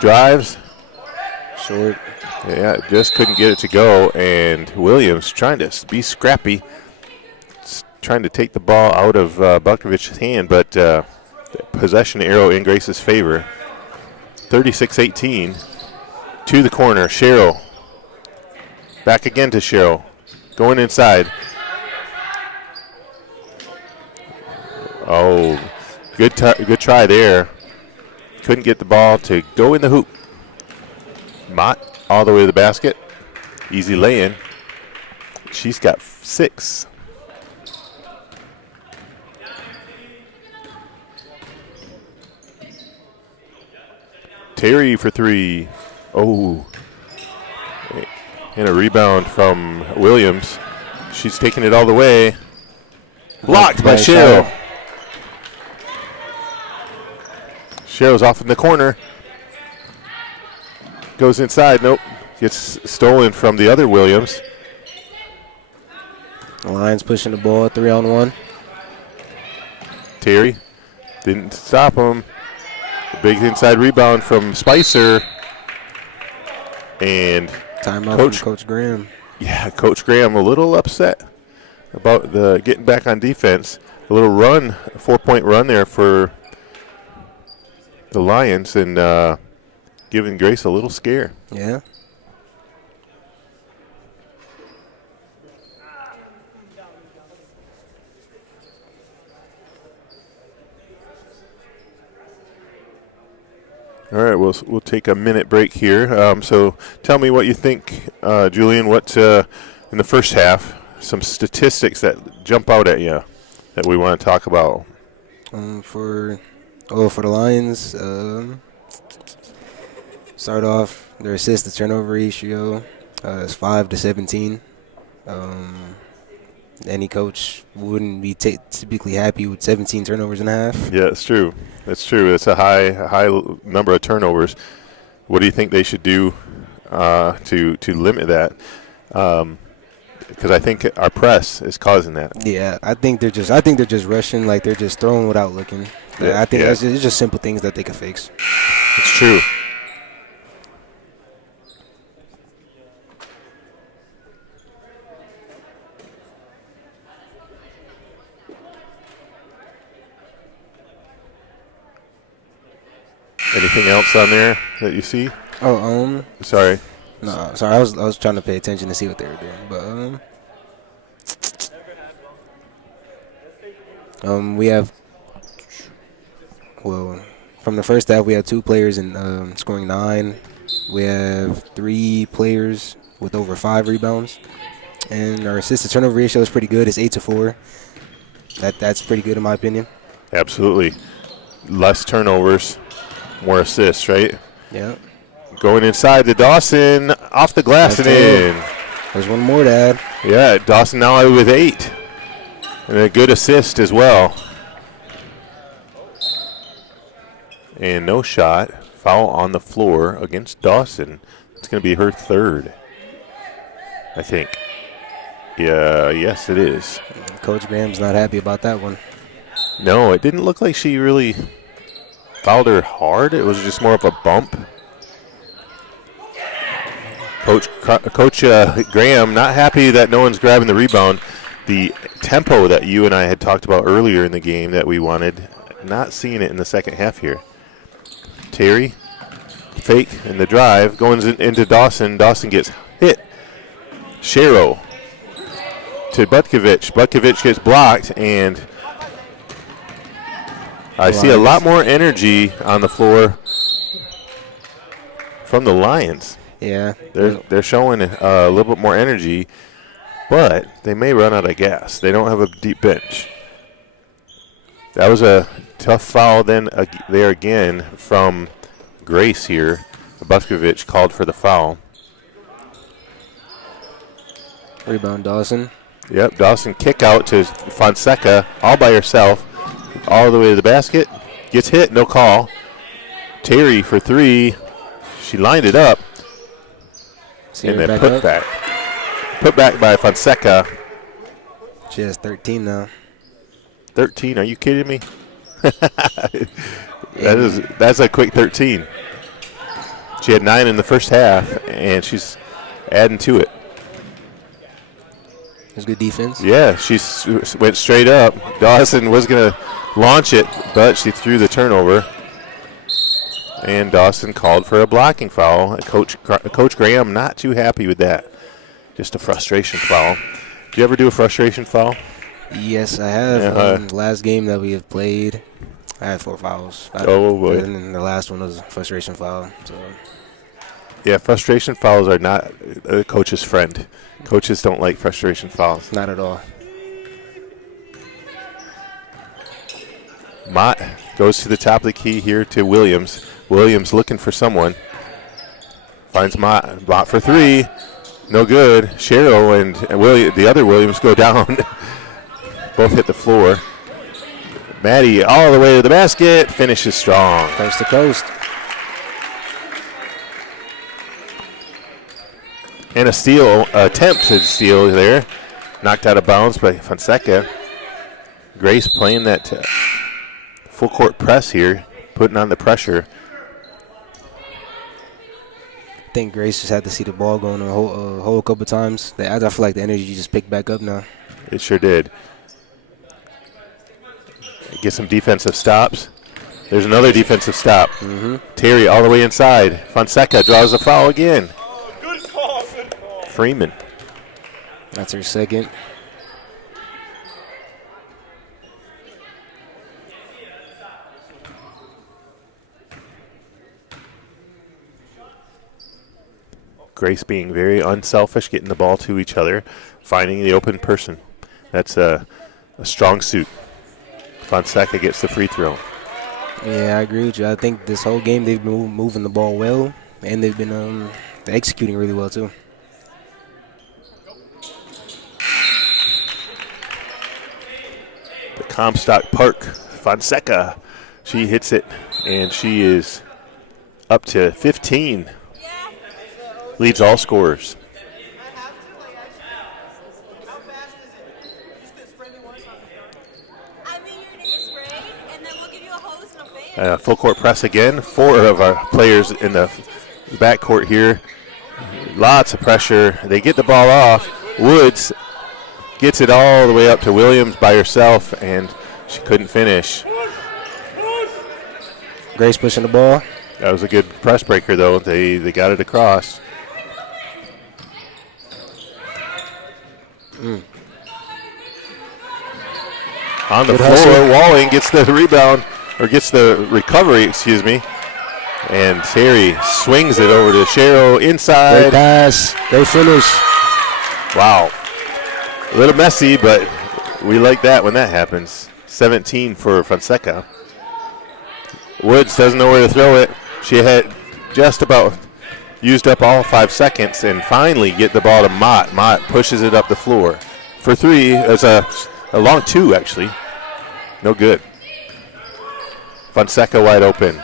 drives. Short. Yeah, just couldn't get it to go. And Williams trying to be scrappy, trying to take the ball out of Bukovich's hand, but possession arrow in Grace's favor. 36-18 to the corner. Cheryl. Back again to Cheryl. Going inside. Oh, good try there. Couldn't get the ball to go in the hoop. Mott all the way to the basket. Easy lay-in. She's got 6. Terry for 3. Oh. And a rebound from Williams. She's taking it all the way. Blocked by Cheryl. Cheryl's off in the corner. Goes inside. Nope. Gets stolen from the other Williams. Lions pushing the ball 3-on-1. Terry didn't stop him. Big inside rebound from Spicer. And timeout from Coach Graham. Yeah, Coach Graham a little upset about the getting back on defense. A little run, a 4-point run there for the Lions, and giving Grace a little scare. Yeah. All right, we'll take a minute break here. So tell me what you think, Julian. What in the first half, some statistics that jump out at you that we want to talk about? For the Lions, start off their assist to turnover ratio is 5-17. Any coach wouldn't be typically happy with 17 turnovers in a half. Yeah, it's true. It's true. It's a high number of turnovers. What do you think they should do to limit that? Because I think our press is causing that. Yeah, I think they're just rushing, like they're just throwing without looking. Yeah, I think it's just simple things that they can fix. It's true. Anything else on there that you see? Oh, sorry. No, sorry, I was trying to pay attention to see what they were doing, but we have from the first half we had 2 players in scoring 9. We have 3 players with over 5 rebounds, and our assist to turnover ratio is pretty good. It's 8-4. That's pretty good in my opinion. Absolutely, less turnovers, more assists, right? Yeah. Going inside to Dawson, off the glass and in. There's one more to add. Yeah, Dawson now with 8. And a good assist as well. And no shot. Foul on the floor against Dawson. It's going to be her 3rd, I think. Yeah, yes, it is. Coach Graham's not happy about that one. No, it didn't look like she really fouled her hard. It was just more of a bump. Coach Graham not happy that no one's grabbing the rebound. The tempo that you and I had talked about earlier in the game that we wanted, not seeing it in the second half here. Terry, fake in the drive, going into Dawson. Dawson gets hit. Shero to Butkovich. Butkovich gets blocked, and I see a lot more energy on the floor from the Lions. Yeah. They're showing a little bit more energy, but they may run out of gas. They don't have a deep bench. That was a tough foul then there again from Grace here. Butkovich called for the foul. Rebound Dawson. Yep, Dawson kick out to Fonseca all by herself, all the way to the basket. Gets hit, no call. Terry for 3. She lined it up. And then put back. Put back by Fonseca. She has 13 now. 13? Are you kidding me? That's a quick 13. She had 9 in the first half, and she's adding to it. That's good defense. Yeah, she went straight up. Dawson was going to launch it, but she threw the turnover. And Dawson called for a blocking foul. Coach Graham not too happy with that. Just a frustration foul. Did you ever do a frustration foul? Yes, I have. The last game that we have played, I had 4 fouls. Oh, boy. And the last one was a frustration foul. So. Yeah, frustration fouls are not a coach's friend. Coaches don't like frustration fouls. Not at all. Mott goes to the top of the key here to Williams. Williams looking for someone. Finds Mott. Mott for 3. No good. Cheryl and the other Williams go down. Both hit the floor. Maddie all the way to the basket. Finishes strong. Coast to coast. And a steal, attempted steal there. Knocked out of bounds by Fonseca. Grace playing that full court press here, putting on the pressure. I think Grace just had to see the ball going a whole couple times. I feel like the energy just picked back up now. It sure did. Get some defensive stops. There's another defensive stop. Mm-hmm. Terry all the way inside. Fonseca draws a foul again. Good call. Freeman. That's her second. Grace being very unselfish, getting the ball to each other, finding the open person. That's a strong suit. Fonseca gets the free throw. Yeah, I agree with you. I think this whole game they've been moving the ball well, and they've been executing really well too. The Comstock Park, Fonseca, she hits it, and she is up to 15. Leads all scorers. Full court press again. 4 of our players in the backcourt here. Lots of pressure. They get the ball off. Woods gets it all the way up to Williams by herself, and she couldn't finish. Grace pushing the ball. That was a good press breaker, though. They got it across. On the Good floor, hustle. Walling gets the rebound, or gets the recovery, excuse me. And Terry swings it over to Shero Great inside. pass. Great finish. Wow. A little messy, but we like that when that happens. 17 for Fonseca. Woods doesn't know where to throw it. She had just about used up all 5 seconds and finally get the ball to Mott. Mott pushes it up the floor. For 3, it's a long 2, actually. No good. Fonseca wide open.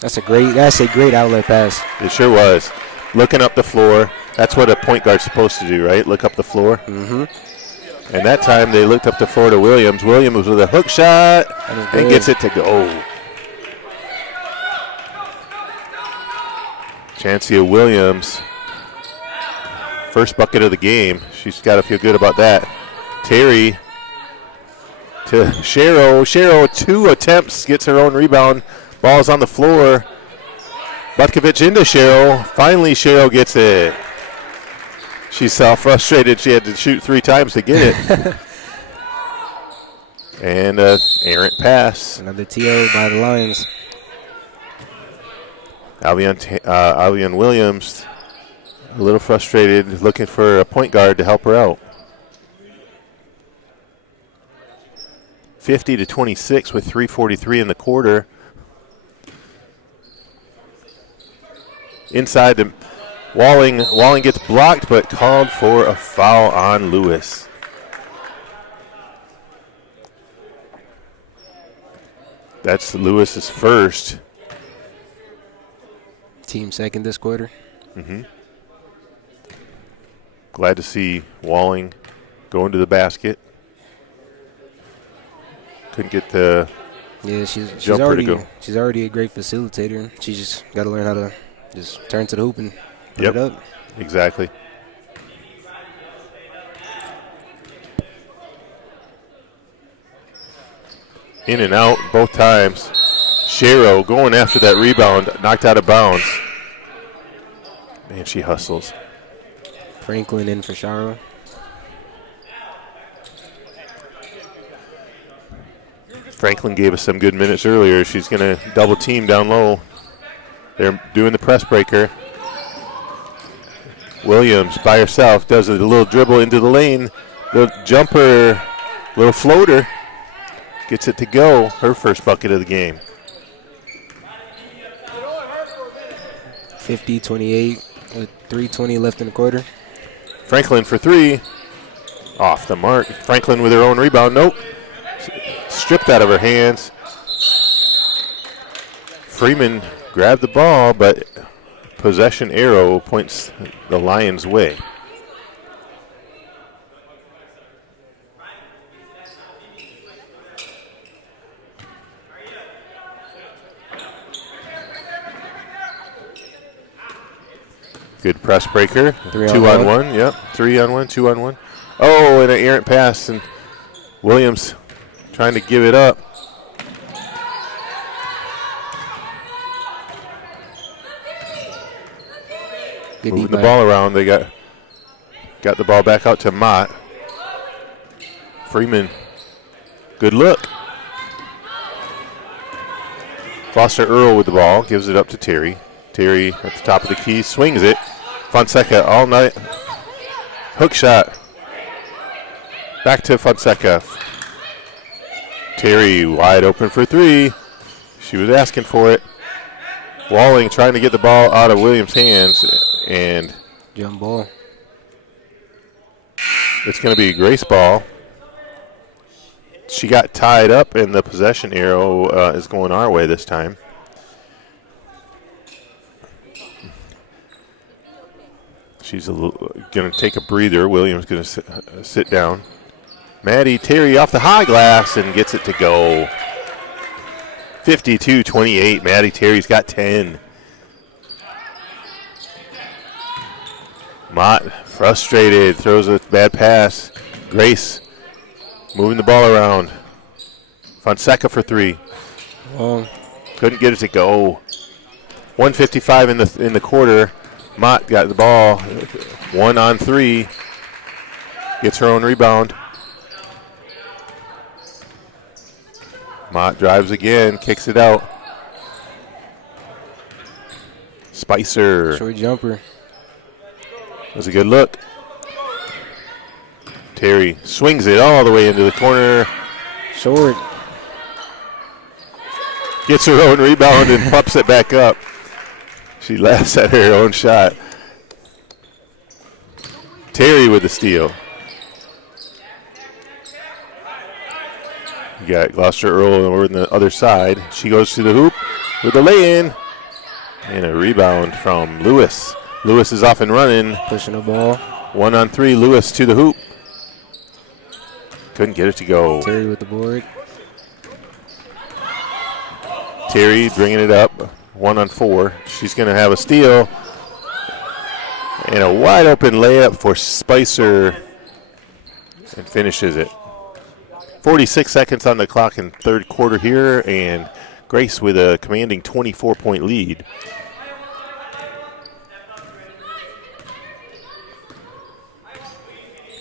That's a great outlet pass. It sure was. Looking up the floor. That's what a point guard's supposed to do, right? Look up the floor. Mm-hmm. And that time they looked up the floor to Williams. Williams with a hook shot and gets it to go. Chancia Williams, first bucket of the game. She's got to feel good about that. Terry to Shero. Shero, 2 attempts, gets her own rebound. Ball's on the floor. Butkovich into Shero. Finally, Shero gets it. She's so frustrated she had to shoot 3 times to get it. And an errant pass. Another TO by the Lions. Albion Williams, a little frustrated, looking for a point guard to help her out. 50-26 with 3:43 in the quarter. Inside the Walling gets blocked, but called for a foul on Lewis. That's Lewis's first. Team second this quarter. Mm-hmm. Glad to see Walling go into the basket. Couldn't get the she's jumper already to go. she's already a great facilitator. She just got to learn how to just turn to the hoop and put Yep. it up. Exactly. In and out both times. Shero going after that rebound, knocked out of bounds. Man, she hustles. Franklin in for Shara. Franklin gave us some good minutes earlier. She's going to double team down low. They're doing the press breaker. Williams by herself does a little dribble into the lane. Little jumper, little floater. Gets it to go. Her first bucket of the game. 50-28 with 3:20 left in the quarter. Franklin for 3. Off the mark. Franklin with her own rebound. Nope. Stripped out of her hands. Freeman grabbed the ball, but possession arrow points the Lions' way. Good press breaker. 2 on 1. Yep. 3 on 1, 2 on 1. Oh, and an errant pass, and Williams trying to give it up. Good Moving deep the by- ball around. They got the ball back out to Mott. Freeman. Good look. Foster Earl with the ball. Gives it up to Terry. Terry at the top of the key. Swings it. Fonseca all night. Hook shot. Back to Fonseca. Terry wide open for 3. She was asking for it. Walling trying to get the ball out of Williams' hands, and Jump ball. it's going to be Grace ball. She got tied up, and the possession arrow is going our way this time. She's going to take a breather. Williams going to sit down. Maddie Terry off the high glass and gets it to go. 52-28. Maddie Terry's got 10. Mott frustrated, throws a bad pass. Grace moving the ball around. Fonseca for 3. Long. Couldn't get it to go. 1:55 in the quarter. Mott got the ball. 1 on 3. Gets her own rebound. Mott drives again, kicks it out. Spicer. Short jumper. Was a good look. Terry swings it all the way into the corner. Short. Gets her own rebound and pops it back up. She laughs at her own shot. Terry with the steal. You got Gloucester Earl over on the other side. She goes to the hoop with the lay-in. And a rebound from Lewis. Lewis is off and running. Pushing the ball. 1-on-3, Lewis to the hoop. Couldn't get it to go. Terry with the board. Terry bringing it up. 1-on-4. She's going to have a steal. And a wide open layup for Spicer. And finishes it. 46 seconds on the clock in third quarter here. And Grace with a commanding 24-point lead.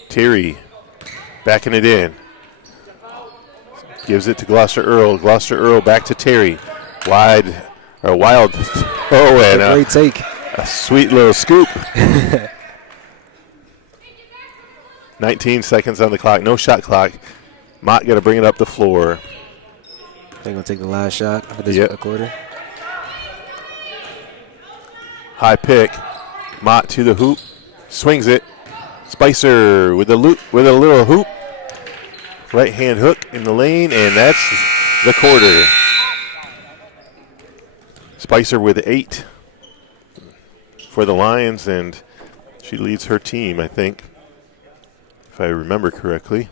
Terry backing it in. Gives it to Gloucester Earl. Gloucester Earl back to Terry. Wild. Oh, and a great take. A sweet little scoop. 19 seconds on the clock. No shot clock. Mott going to bring it up the floor. They're going to take the last shot of this quarter. High pick. Mott to the hoop. Swings it. Spicer with a little hoop. Right hand hook in the lane, and that's the quarter. Spicer with 8 for the Lions, and she leads her team, I think, if I remember correctly.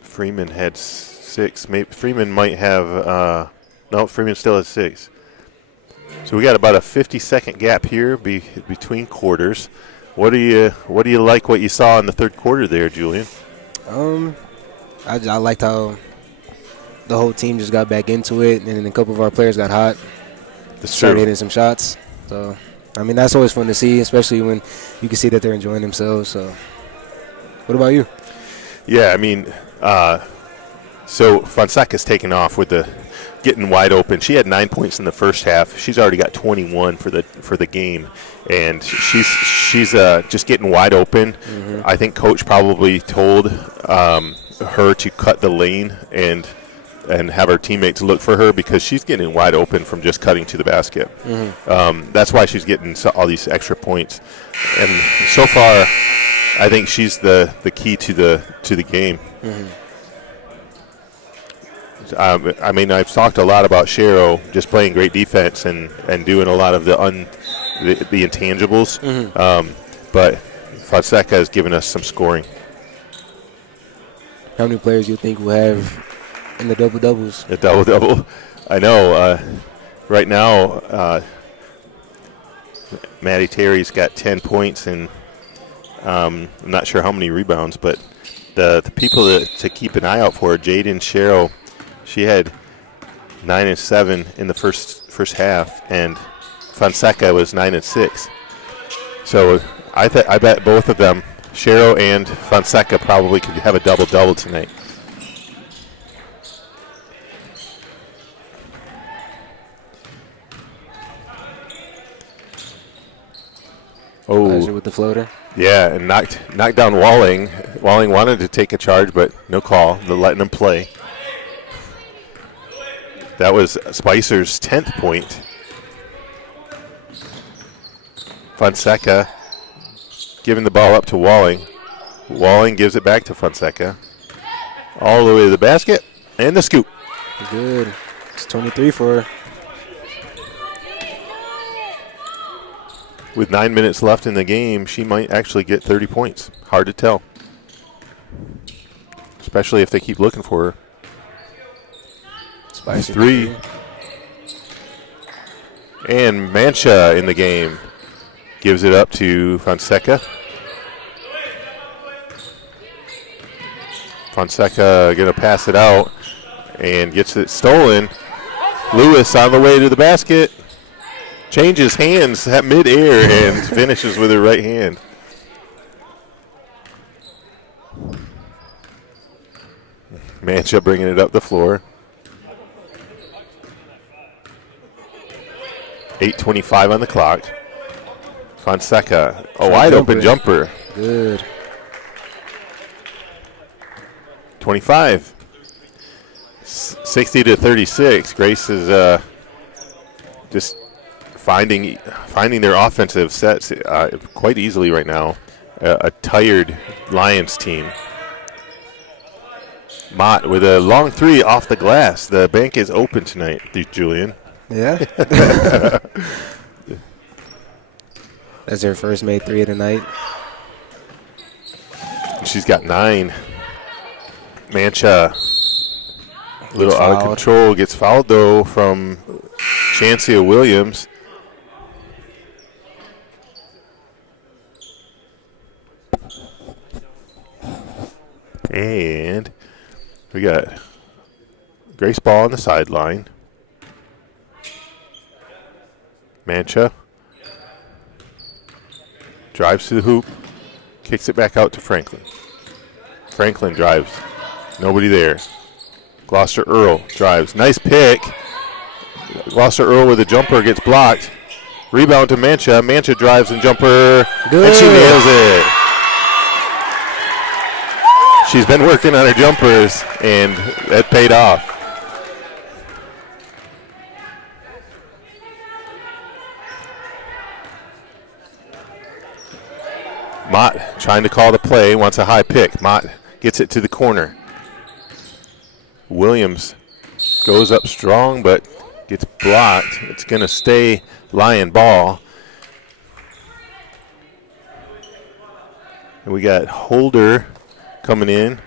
Freeman had 6. Maybe Freeman might have no, Freeman still has 6. So we got about a 50-second gap here between quarters. What do you like what you saw in the third quarter there, Julian? I liked how the whole team just got back into it, and then a couple of our players got hot. Started hitting some shots. So, I mean, that's always fun to see, especially when you can see that they're enjoying themselves. So, what about you? Yeah, I mean, so Fonseca's taken off with the getting wide open. She had 9 points in the first half. She's already got 21 for the game, and she's just getting wide open. Mm-hmm. I think Coach probably told her to cut the lane and have her teammates look for her because she's getting wide open from just cutting to the basket. Mm-hmm. That's why she's getting all these extra points, and so far, I think she's the key to the game. Mm-hmm. I mean, I've talked a lot about Shero just playing great defense and doing a lot of the intangibles, mm-hmm. But Fonseca has given us some scoring. How many players do you think we'll have in the double-doubles? The double-double? I know. Right now, Maddie Terry's got 10 points, and I'm not sure how many rebounds, but the people to keep an eye out for, Jaden Shero, she had 9 and 7 in the first half, and Fonseca was 9 and 6. So I bet both of them, Shero and Fonseca, probably could have a double-double tonight. Oh, Elijah with the floater. Yeah, and knocked down Walling. Walling wanted to take a charge, but no call. They're letting him play. That was Spicer's 10th point. Fonseca giving the ball up to Walling. Walling gives it back to Fonseca. All the way to the basket, and the scoop. Good. It's 23 for her. With 9 minutes left in the game, she might actually get 30 points. Hard to tell. Especially if they keep looking for her. Spicer 3. And Mancha in the game. Gives it up to Fonseca. Fonseca going to pass it out and gets it stolen. Lewis on the way to the basket. Changes hands at midair and finishes with her right hand. Mancha bringing it up the floor. 8:25 on the clock. Fonseca, a wide open jumper. Good. 25. 60-36. Grace is just finding their offensive sets quite easily right now. A tired Lions team. Mott with a long three off the glass. The bank is open tonight, Julian. Yeah. That's her first made three of the night. She's got 9. Mancha, a little out of fouled. control. Gets fouled, though, from Chancia Williams. And we got Grace Ball on the sideline. Mancha drives to the hoop, kicks it back out to Franklin. Franklin drives. Nobody there. Gloucester Earl drives. Nice pick. Gloucester Earl with a jumper gets blocked. Rebound to Mancha. Mancha drives and jumper. Good. And she nails it. She's been working on her jumpers, and that paid off. Mott trying to call the play, wants a high pick. Mott gets it to the corner. Williams goes up strong, but gets blocked. It's going to stay Lion ball. And we got Holder coming in.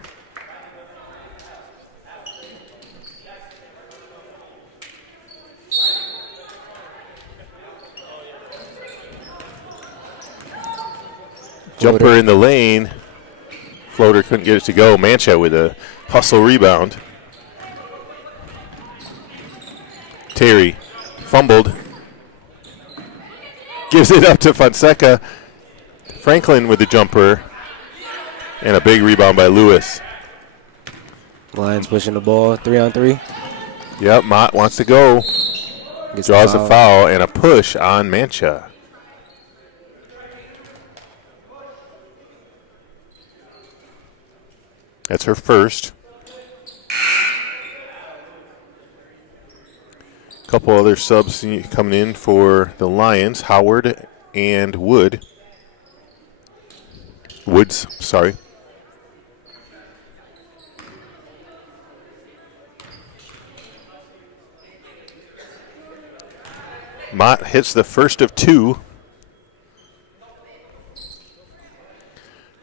Jumper in the lane. Floater couldn't get it to go. Mancha with a hustle rebound. Terry fumbled. Gives it up to Fonseca. Franklin with the jumper. And a big rebound by Lewis. Lions pushing the ball 3-on-3. Yep, Mott wants to go. Draws a foul and a push on Mancha. That's her first. A couple other subs coming in for the Lions. Howard and Woods, sorry. Mott hits the first of 2.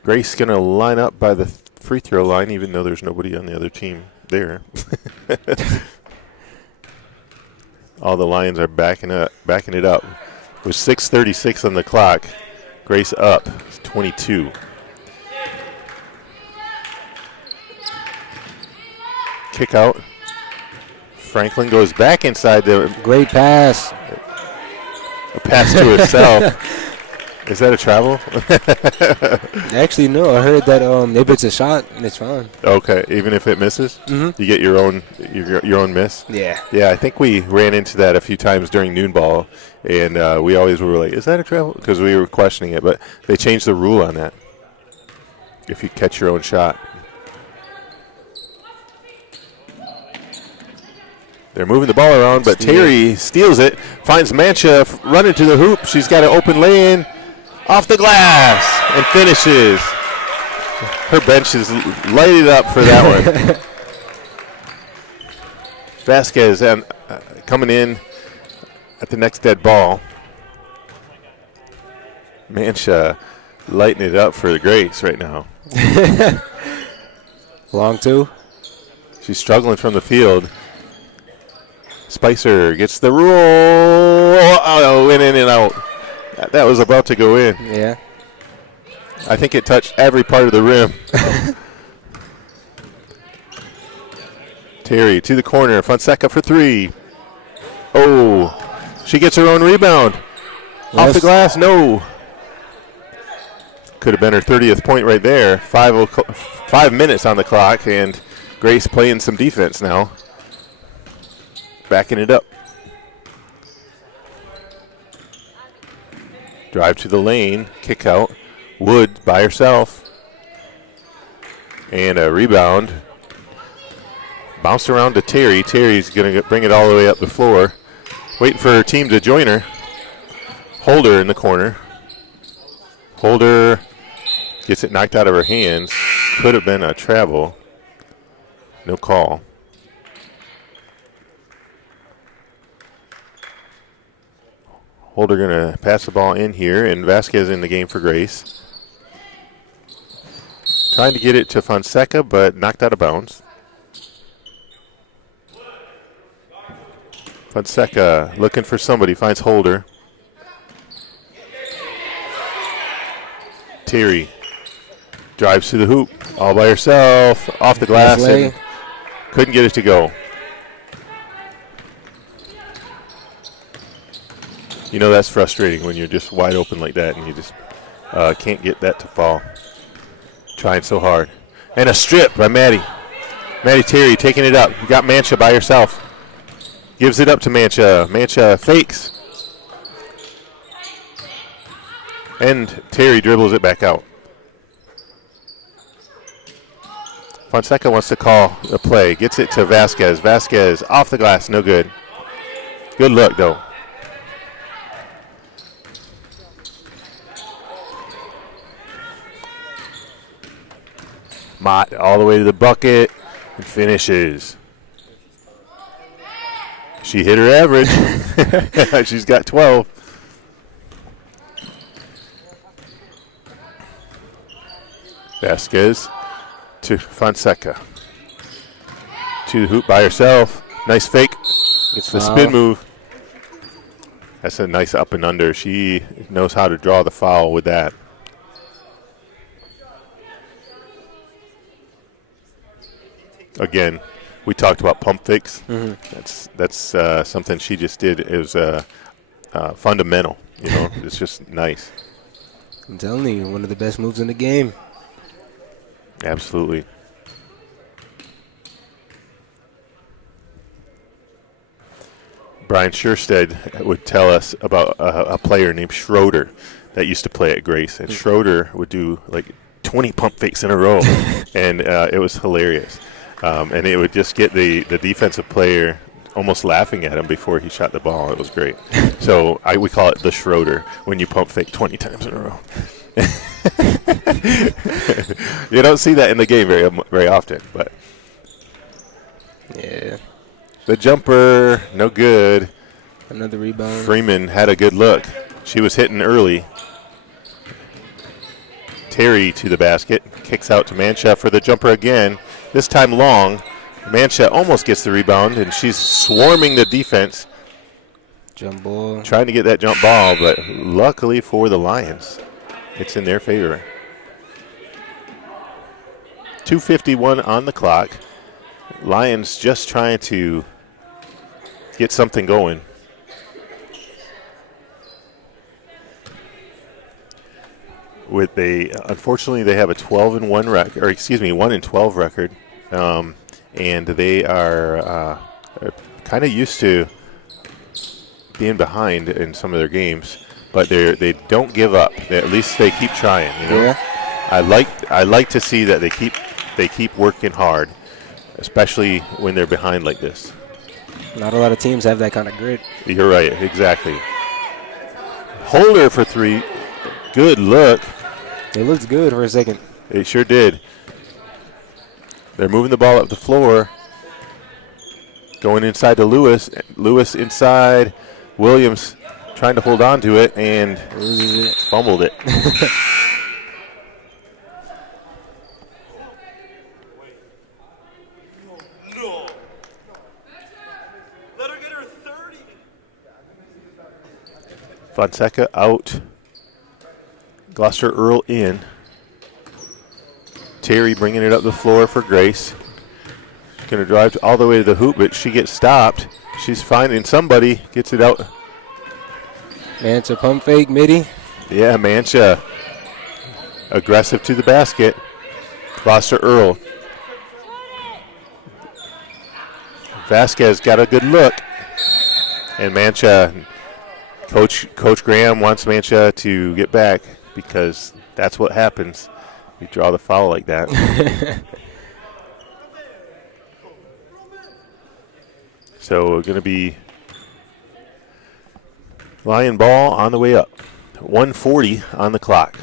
Grace going to line up by the free throw line, even though there's nobody on the other team there. All the Lions are backing it up. With 6:36 on the clock, Grace up 22. Kick out. Franklin goes back inside the. Great pass. A pass to herself. Is that a travel? Actually, no. I heard that if it's a shot, it's fine. Okay, even if it misses, you get your own miss. Yeah. Yeah, I think we ran into that a few times during noon ball, and we always were like, "Is that a travel?" Because we were questioning it, but they changed the rule on that. If you catch your own shot, they're moving the ball around, but Terry steals it, finds Mancha running to the hoop. She's got an open lane. Off the glass and finishes. Her bench is lighted up for that one. Vasquez coming in at the next dead ball. Mancha lighting it up for the Grace right now. Long 2. She's struggling from the field. Spicer gets the roll. Oh, in and out. That was about to go in. Yeah. I think it touched every part of the rim. Terry to the corner. Fonseca for 3. Oh, she gets her own rebound. Off the glass, no. Could have been her 30th point right there. 5 minutes on the clock, and Grace playing some defense now. Backing it up. Drive to the lane. Kick out. Wood by herself. And a rebound. Bounced around to Terry. Terry's going to bring it all the way up the floor. Waiting for her team to join her. Holder in the corner. Holder gets it knocked out of her hands. Could have been a travel. No call. Holder going to pass the ball in here, and Vasquez in the game for Grace. Trying to get it to Fonseca, but knocked out of bounds. Fonseca looking for somebody, finds Holder. Terry drives to the hoop, all by herself, off the glass, and couldn't get it to go. You know that's frustrating when you're just wide open like that and you just can't get that to fall. Trying so hard. And a strip by Maddie. Maddie Terry taking it up. You got Mancha by herself. Gives it up to Mancha. Mancha fakes. And Terry dribbles it back out. Fonseca wants to call a play. Gets it to Vasquez. Vasquez off the glass. No good. Good look, though. Mott all the way to the bucket and finishes. She hit her average. She's got 12. Vasquez to Fonseca. To the hoop by herself. Nice fake. It's the spin move. That's a nice up and under. She knows how to draw the foul with that. Again, we talked about pump fakes. That's something she just did. It was fundamental. You know, it's just nice. I'm telling you, one of the best moves in the game. Absolutely. Brian Scherstedt would tell us about a player named Schroeder that used to play at Grace, and Schroeder would do like 20 pump fakes in a row, and it was hilarious. And it would just get the defensive player almost laughing at him before he shot the ball. It was great. So we call it the Schroeder when you pump fake 20 times in a row. You don't see that in the game very often, but yeah. The jumper, no good. Another rebound. Freeman had a good look. She was hitting early. Terry to the basket, kicks out to Mancha for the jumper again. This time long. Mancha almost gets the rebound, and she's swarming the defense. Jump ball. Trying to get that jump ball, but luckily for the Lions, it's in their favor. 2:51 on the clock. Lions just trying to get something going. Unfortunately, they have a 12-1 record, or excuse me, 1-12 record, and they are kind of used to being behind in some of their games, but they don't give up. At least they keep trying. You know, yeah. I like to see that they keep working hard, especially when they're behind like this. Not a lot of teams have that kind of grit. You're right, exactly. Holder for three. Good look. It looks good for a second. It sure did. They're moving the ball up the floor. Going inside to Lewis. Lewis inside. Williams trying to hold on to it and loses it. Fumbled it. Fonseca out. Gloucester Earl in. Terry bringing it up the floor for Grace. Going to drive all the way to the hoop, but she gets stopped. She's finding somebody. Gets it out. Mancha pump fake, midi. Yeah, Mancha. Aggressive to the basket. Gloucester Earl. Vasquez got a good look. And Mancha, Coach Graham wants Mancha to get back because that's what happens. You draw the foul like that. So we're going to be Lion ball on the way up. 1:40 on the clock.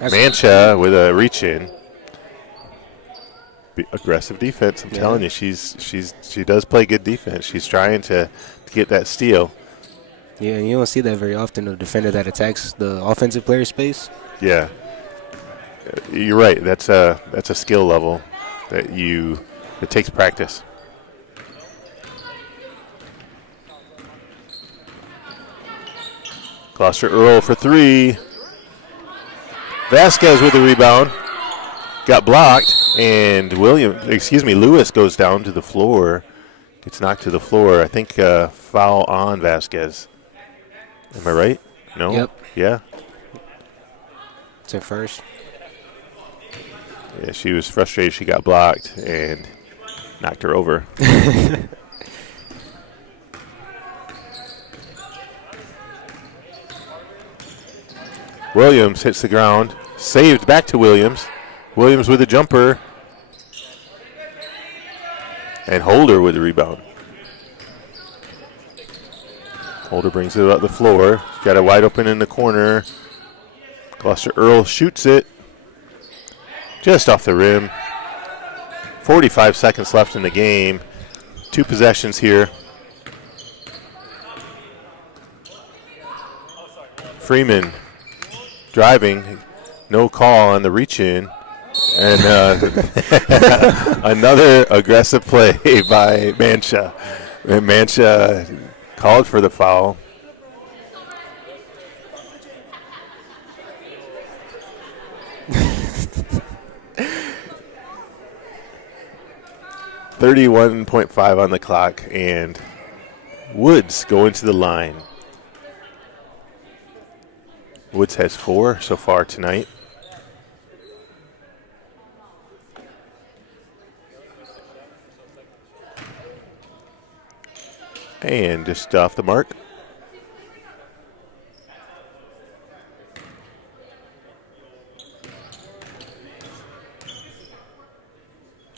Mancha with a reach in. Aggressive defense. I'm telling you, she does play good defense. She's trying to get that steal. Yeah, and you don't see that very often, a defender that attacks the offensive player space. Yeah. You're right. That's a skill level that it takes practice. Gloucester Earl for 3. Vasquez with the rebound. Got blocked, and Lewis goes down to the floor. Gets knocked to the floor. I think foul on Vasquez. Am I right? No? Yep. Yeah? It's her first. Yeah, she was frustrated. She got blocked and knocked her over. Williams hits the ground. Saved back to Williams. Williams with a jumper. And Holder with the rebound. Holder brings it up the floor. Got it wide open in the corner. Gloucester Earl shoots it. Just off the rim. 45 seconds left in the game. 2 possessions here. Freeman driving. No call on the reach in. And another aggressive play by Mancha. And Mancha called for the foul. .5 on the clock, and Woods going to the line. Woods has 4 so far tonight. And just off the mark.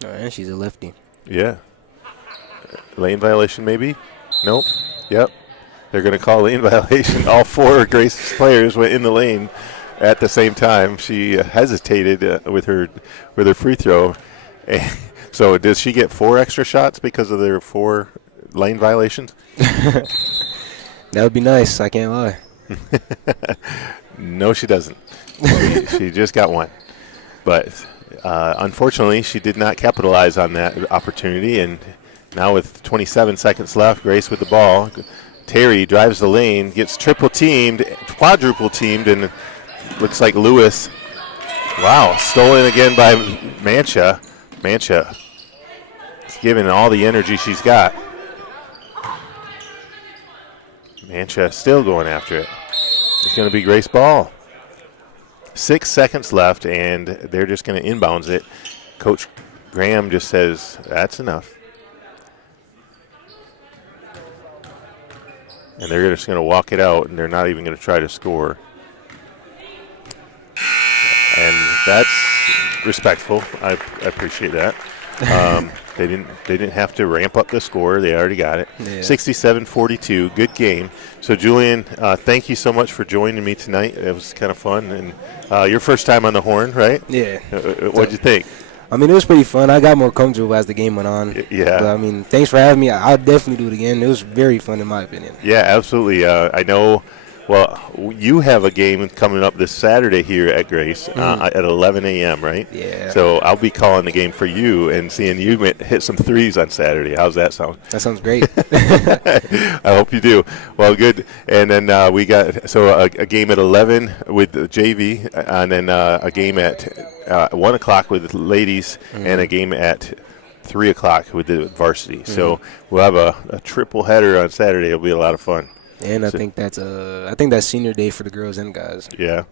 Oh, and she's a lefty. Yeah. Lane violation maybe? Nope. Yep. They're going to call lane violation. All 4 of Grace's players went in the lane at the same time. She hesitated with her free throw. And so does she get 4 extra shots because of their 4 lane violations? That would be nice. I can't lie. No, she doesn't. She just got 1. But unfortunately, she did not capitalize on that opportunity. And now with 27 seconds left, Grace with the ball. Terry drives the lane, gets triple teamed, quadruple teamed, and looks like Lewis. Wow, stolen again by Mancha. Mancha is giving all the energy she's got. Mancha still going after it. It's going to be Grace ball. 6 seconds left, and they're just going to inbounds it. Coach Graham just says, that's enough. And they're just going to walk it out, and they're not even going to try to score. And that's respectful. I appreciate that. They didn't have to ramp up the score. They already got it. Yeah. 67-42. Good game. So, Julian, thank you so much for joining me tonight. It was kind of fun. And your first time on the horn, right? Yeah. What'd you think? I mean, it was pretty fun. I got more comfortable as the game went on. Yeah. But, I mean, thanks for having me. I'll definitely do it again. It was very fun in my opinion. Yeah, absolutely. I know. Well, you have a game coming up this Saturday here at Grace at 11 a.m., right? Yeah. So I'll be calling the game for you and seeing you hit some threes on Saturday. How's that sound? That sounds great. I hope you do. Well, good. And then we got a game at 11 with the JV, and then a game at 1 o'clock with the ladies, and a game at 3 o'clock with the varsity. So we'll have a triple header on Saturday. It'll be a lot of fun. And I think that's senior day for the girls and guys. Yeah.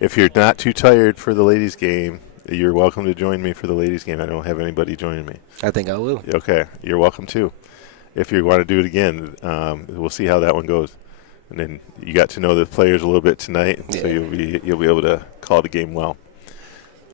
If you're not too tired for the ladies' game, you're welcome to join me for the ladies' game. I don't have anybody joining me. I think I will. Okay, you're welcome too. If you want to do it again, we'll see how that one goes. And then you got to know the players a little bit tonight, so you'll be able to call the game well.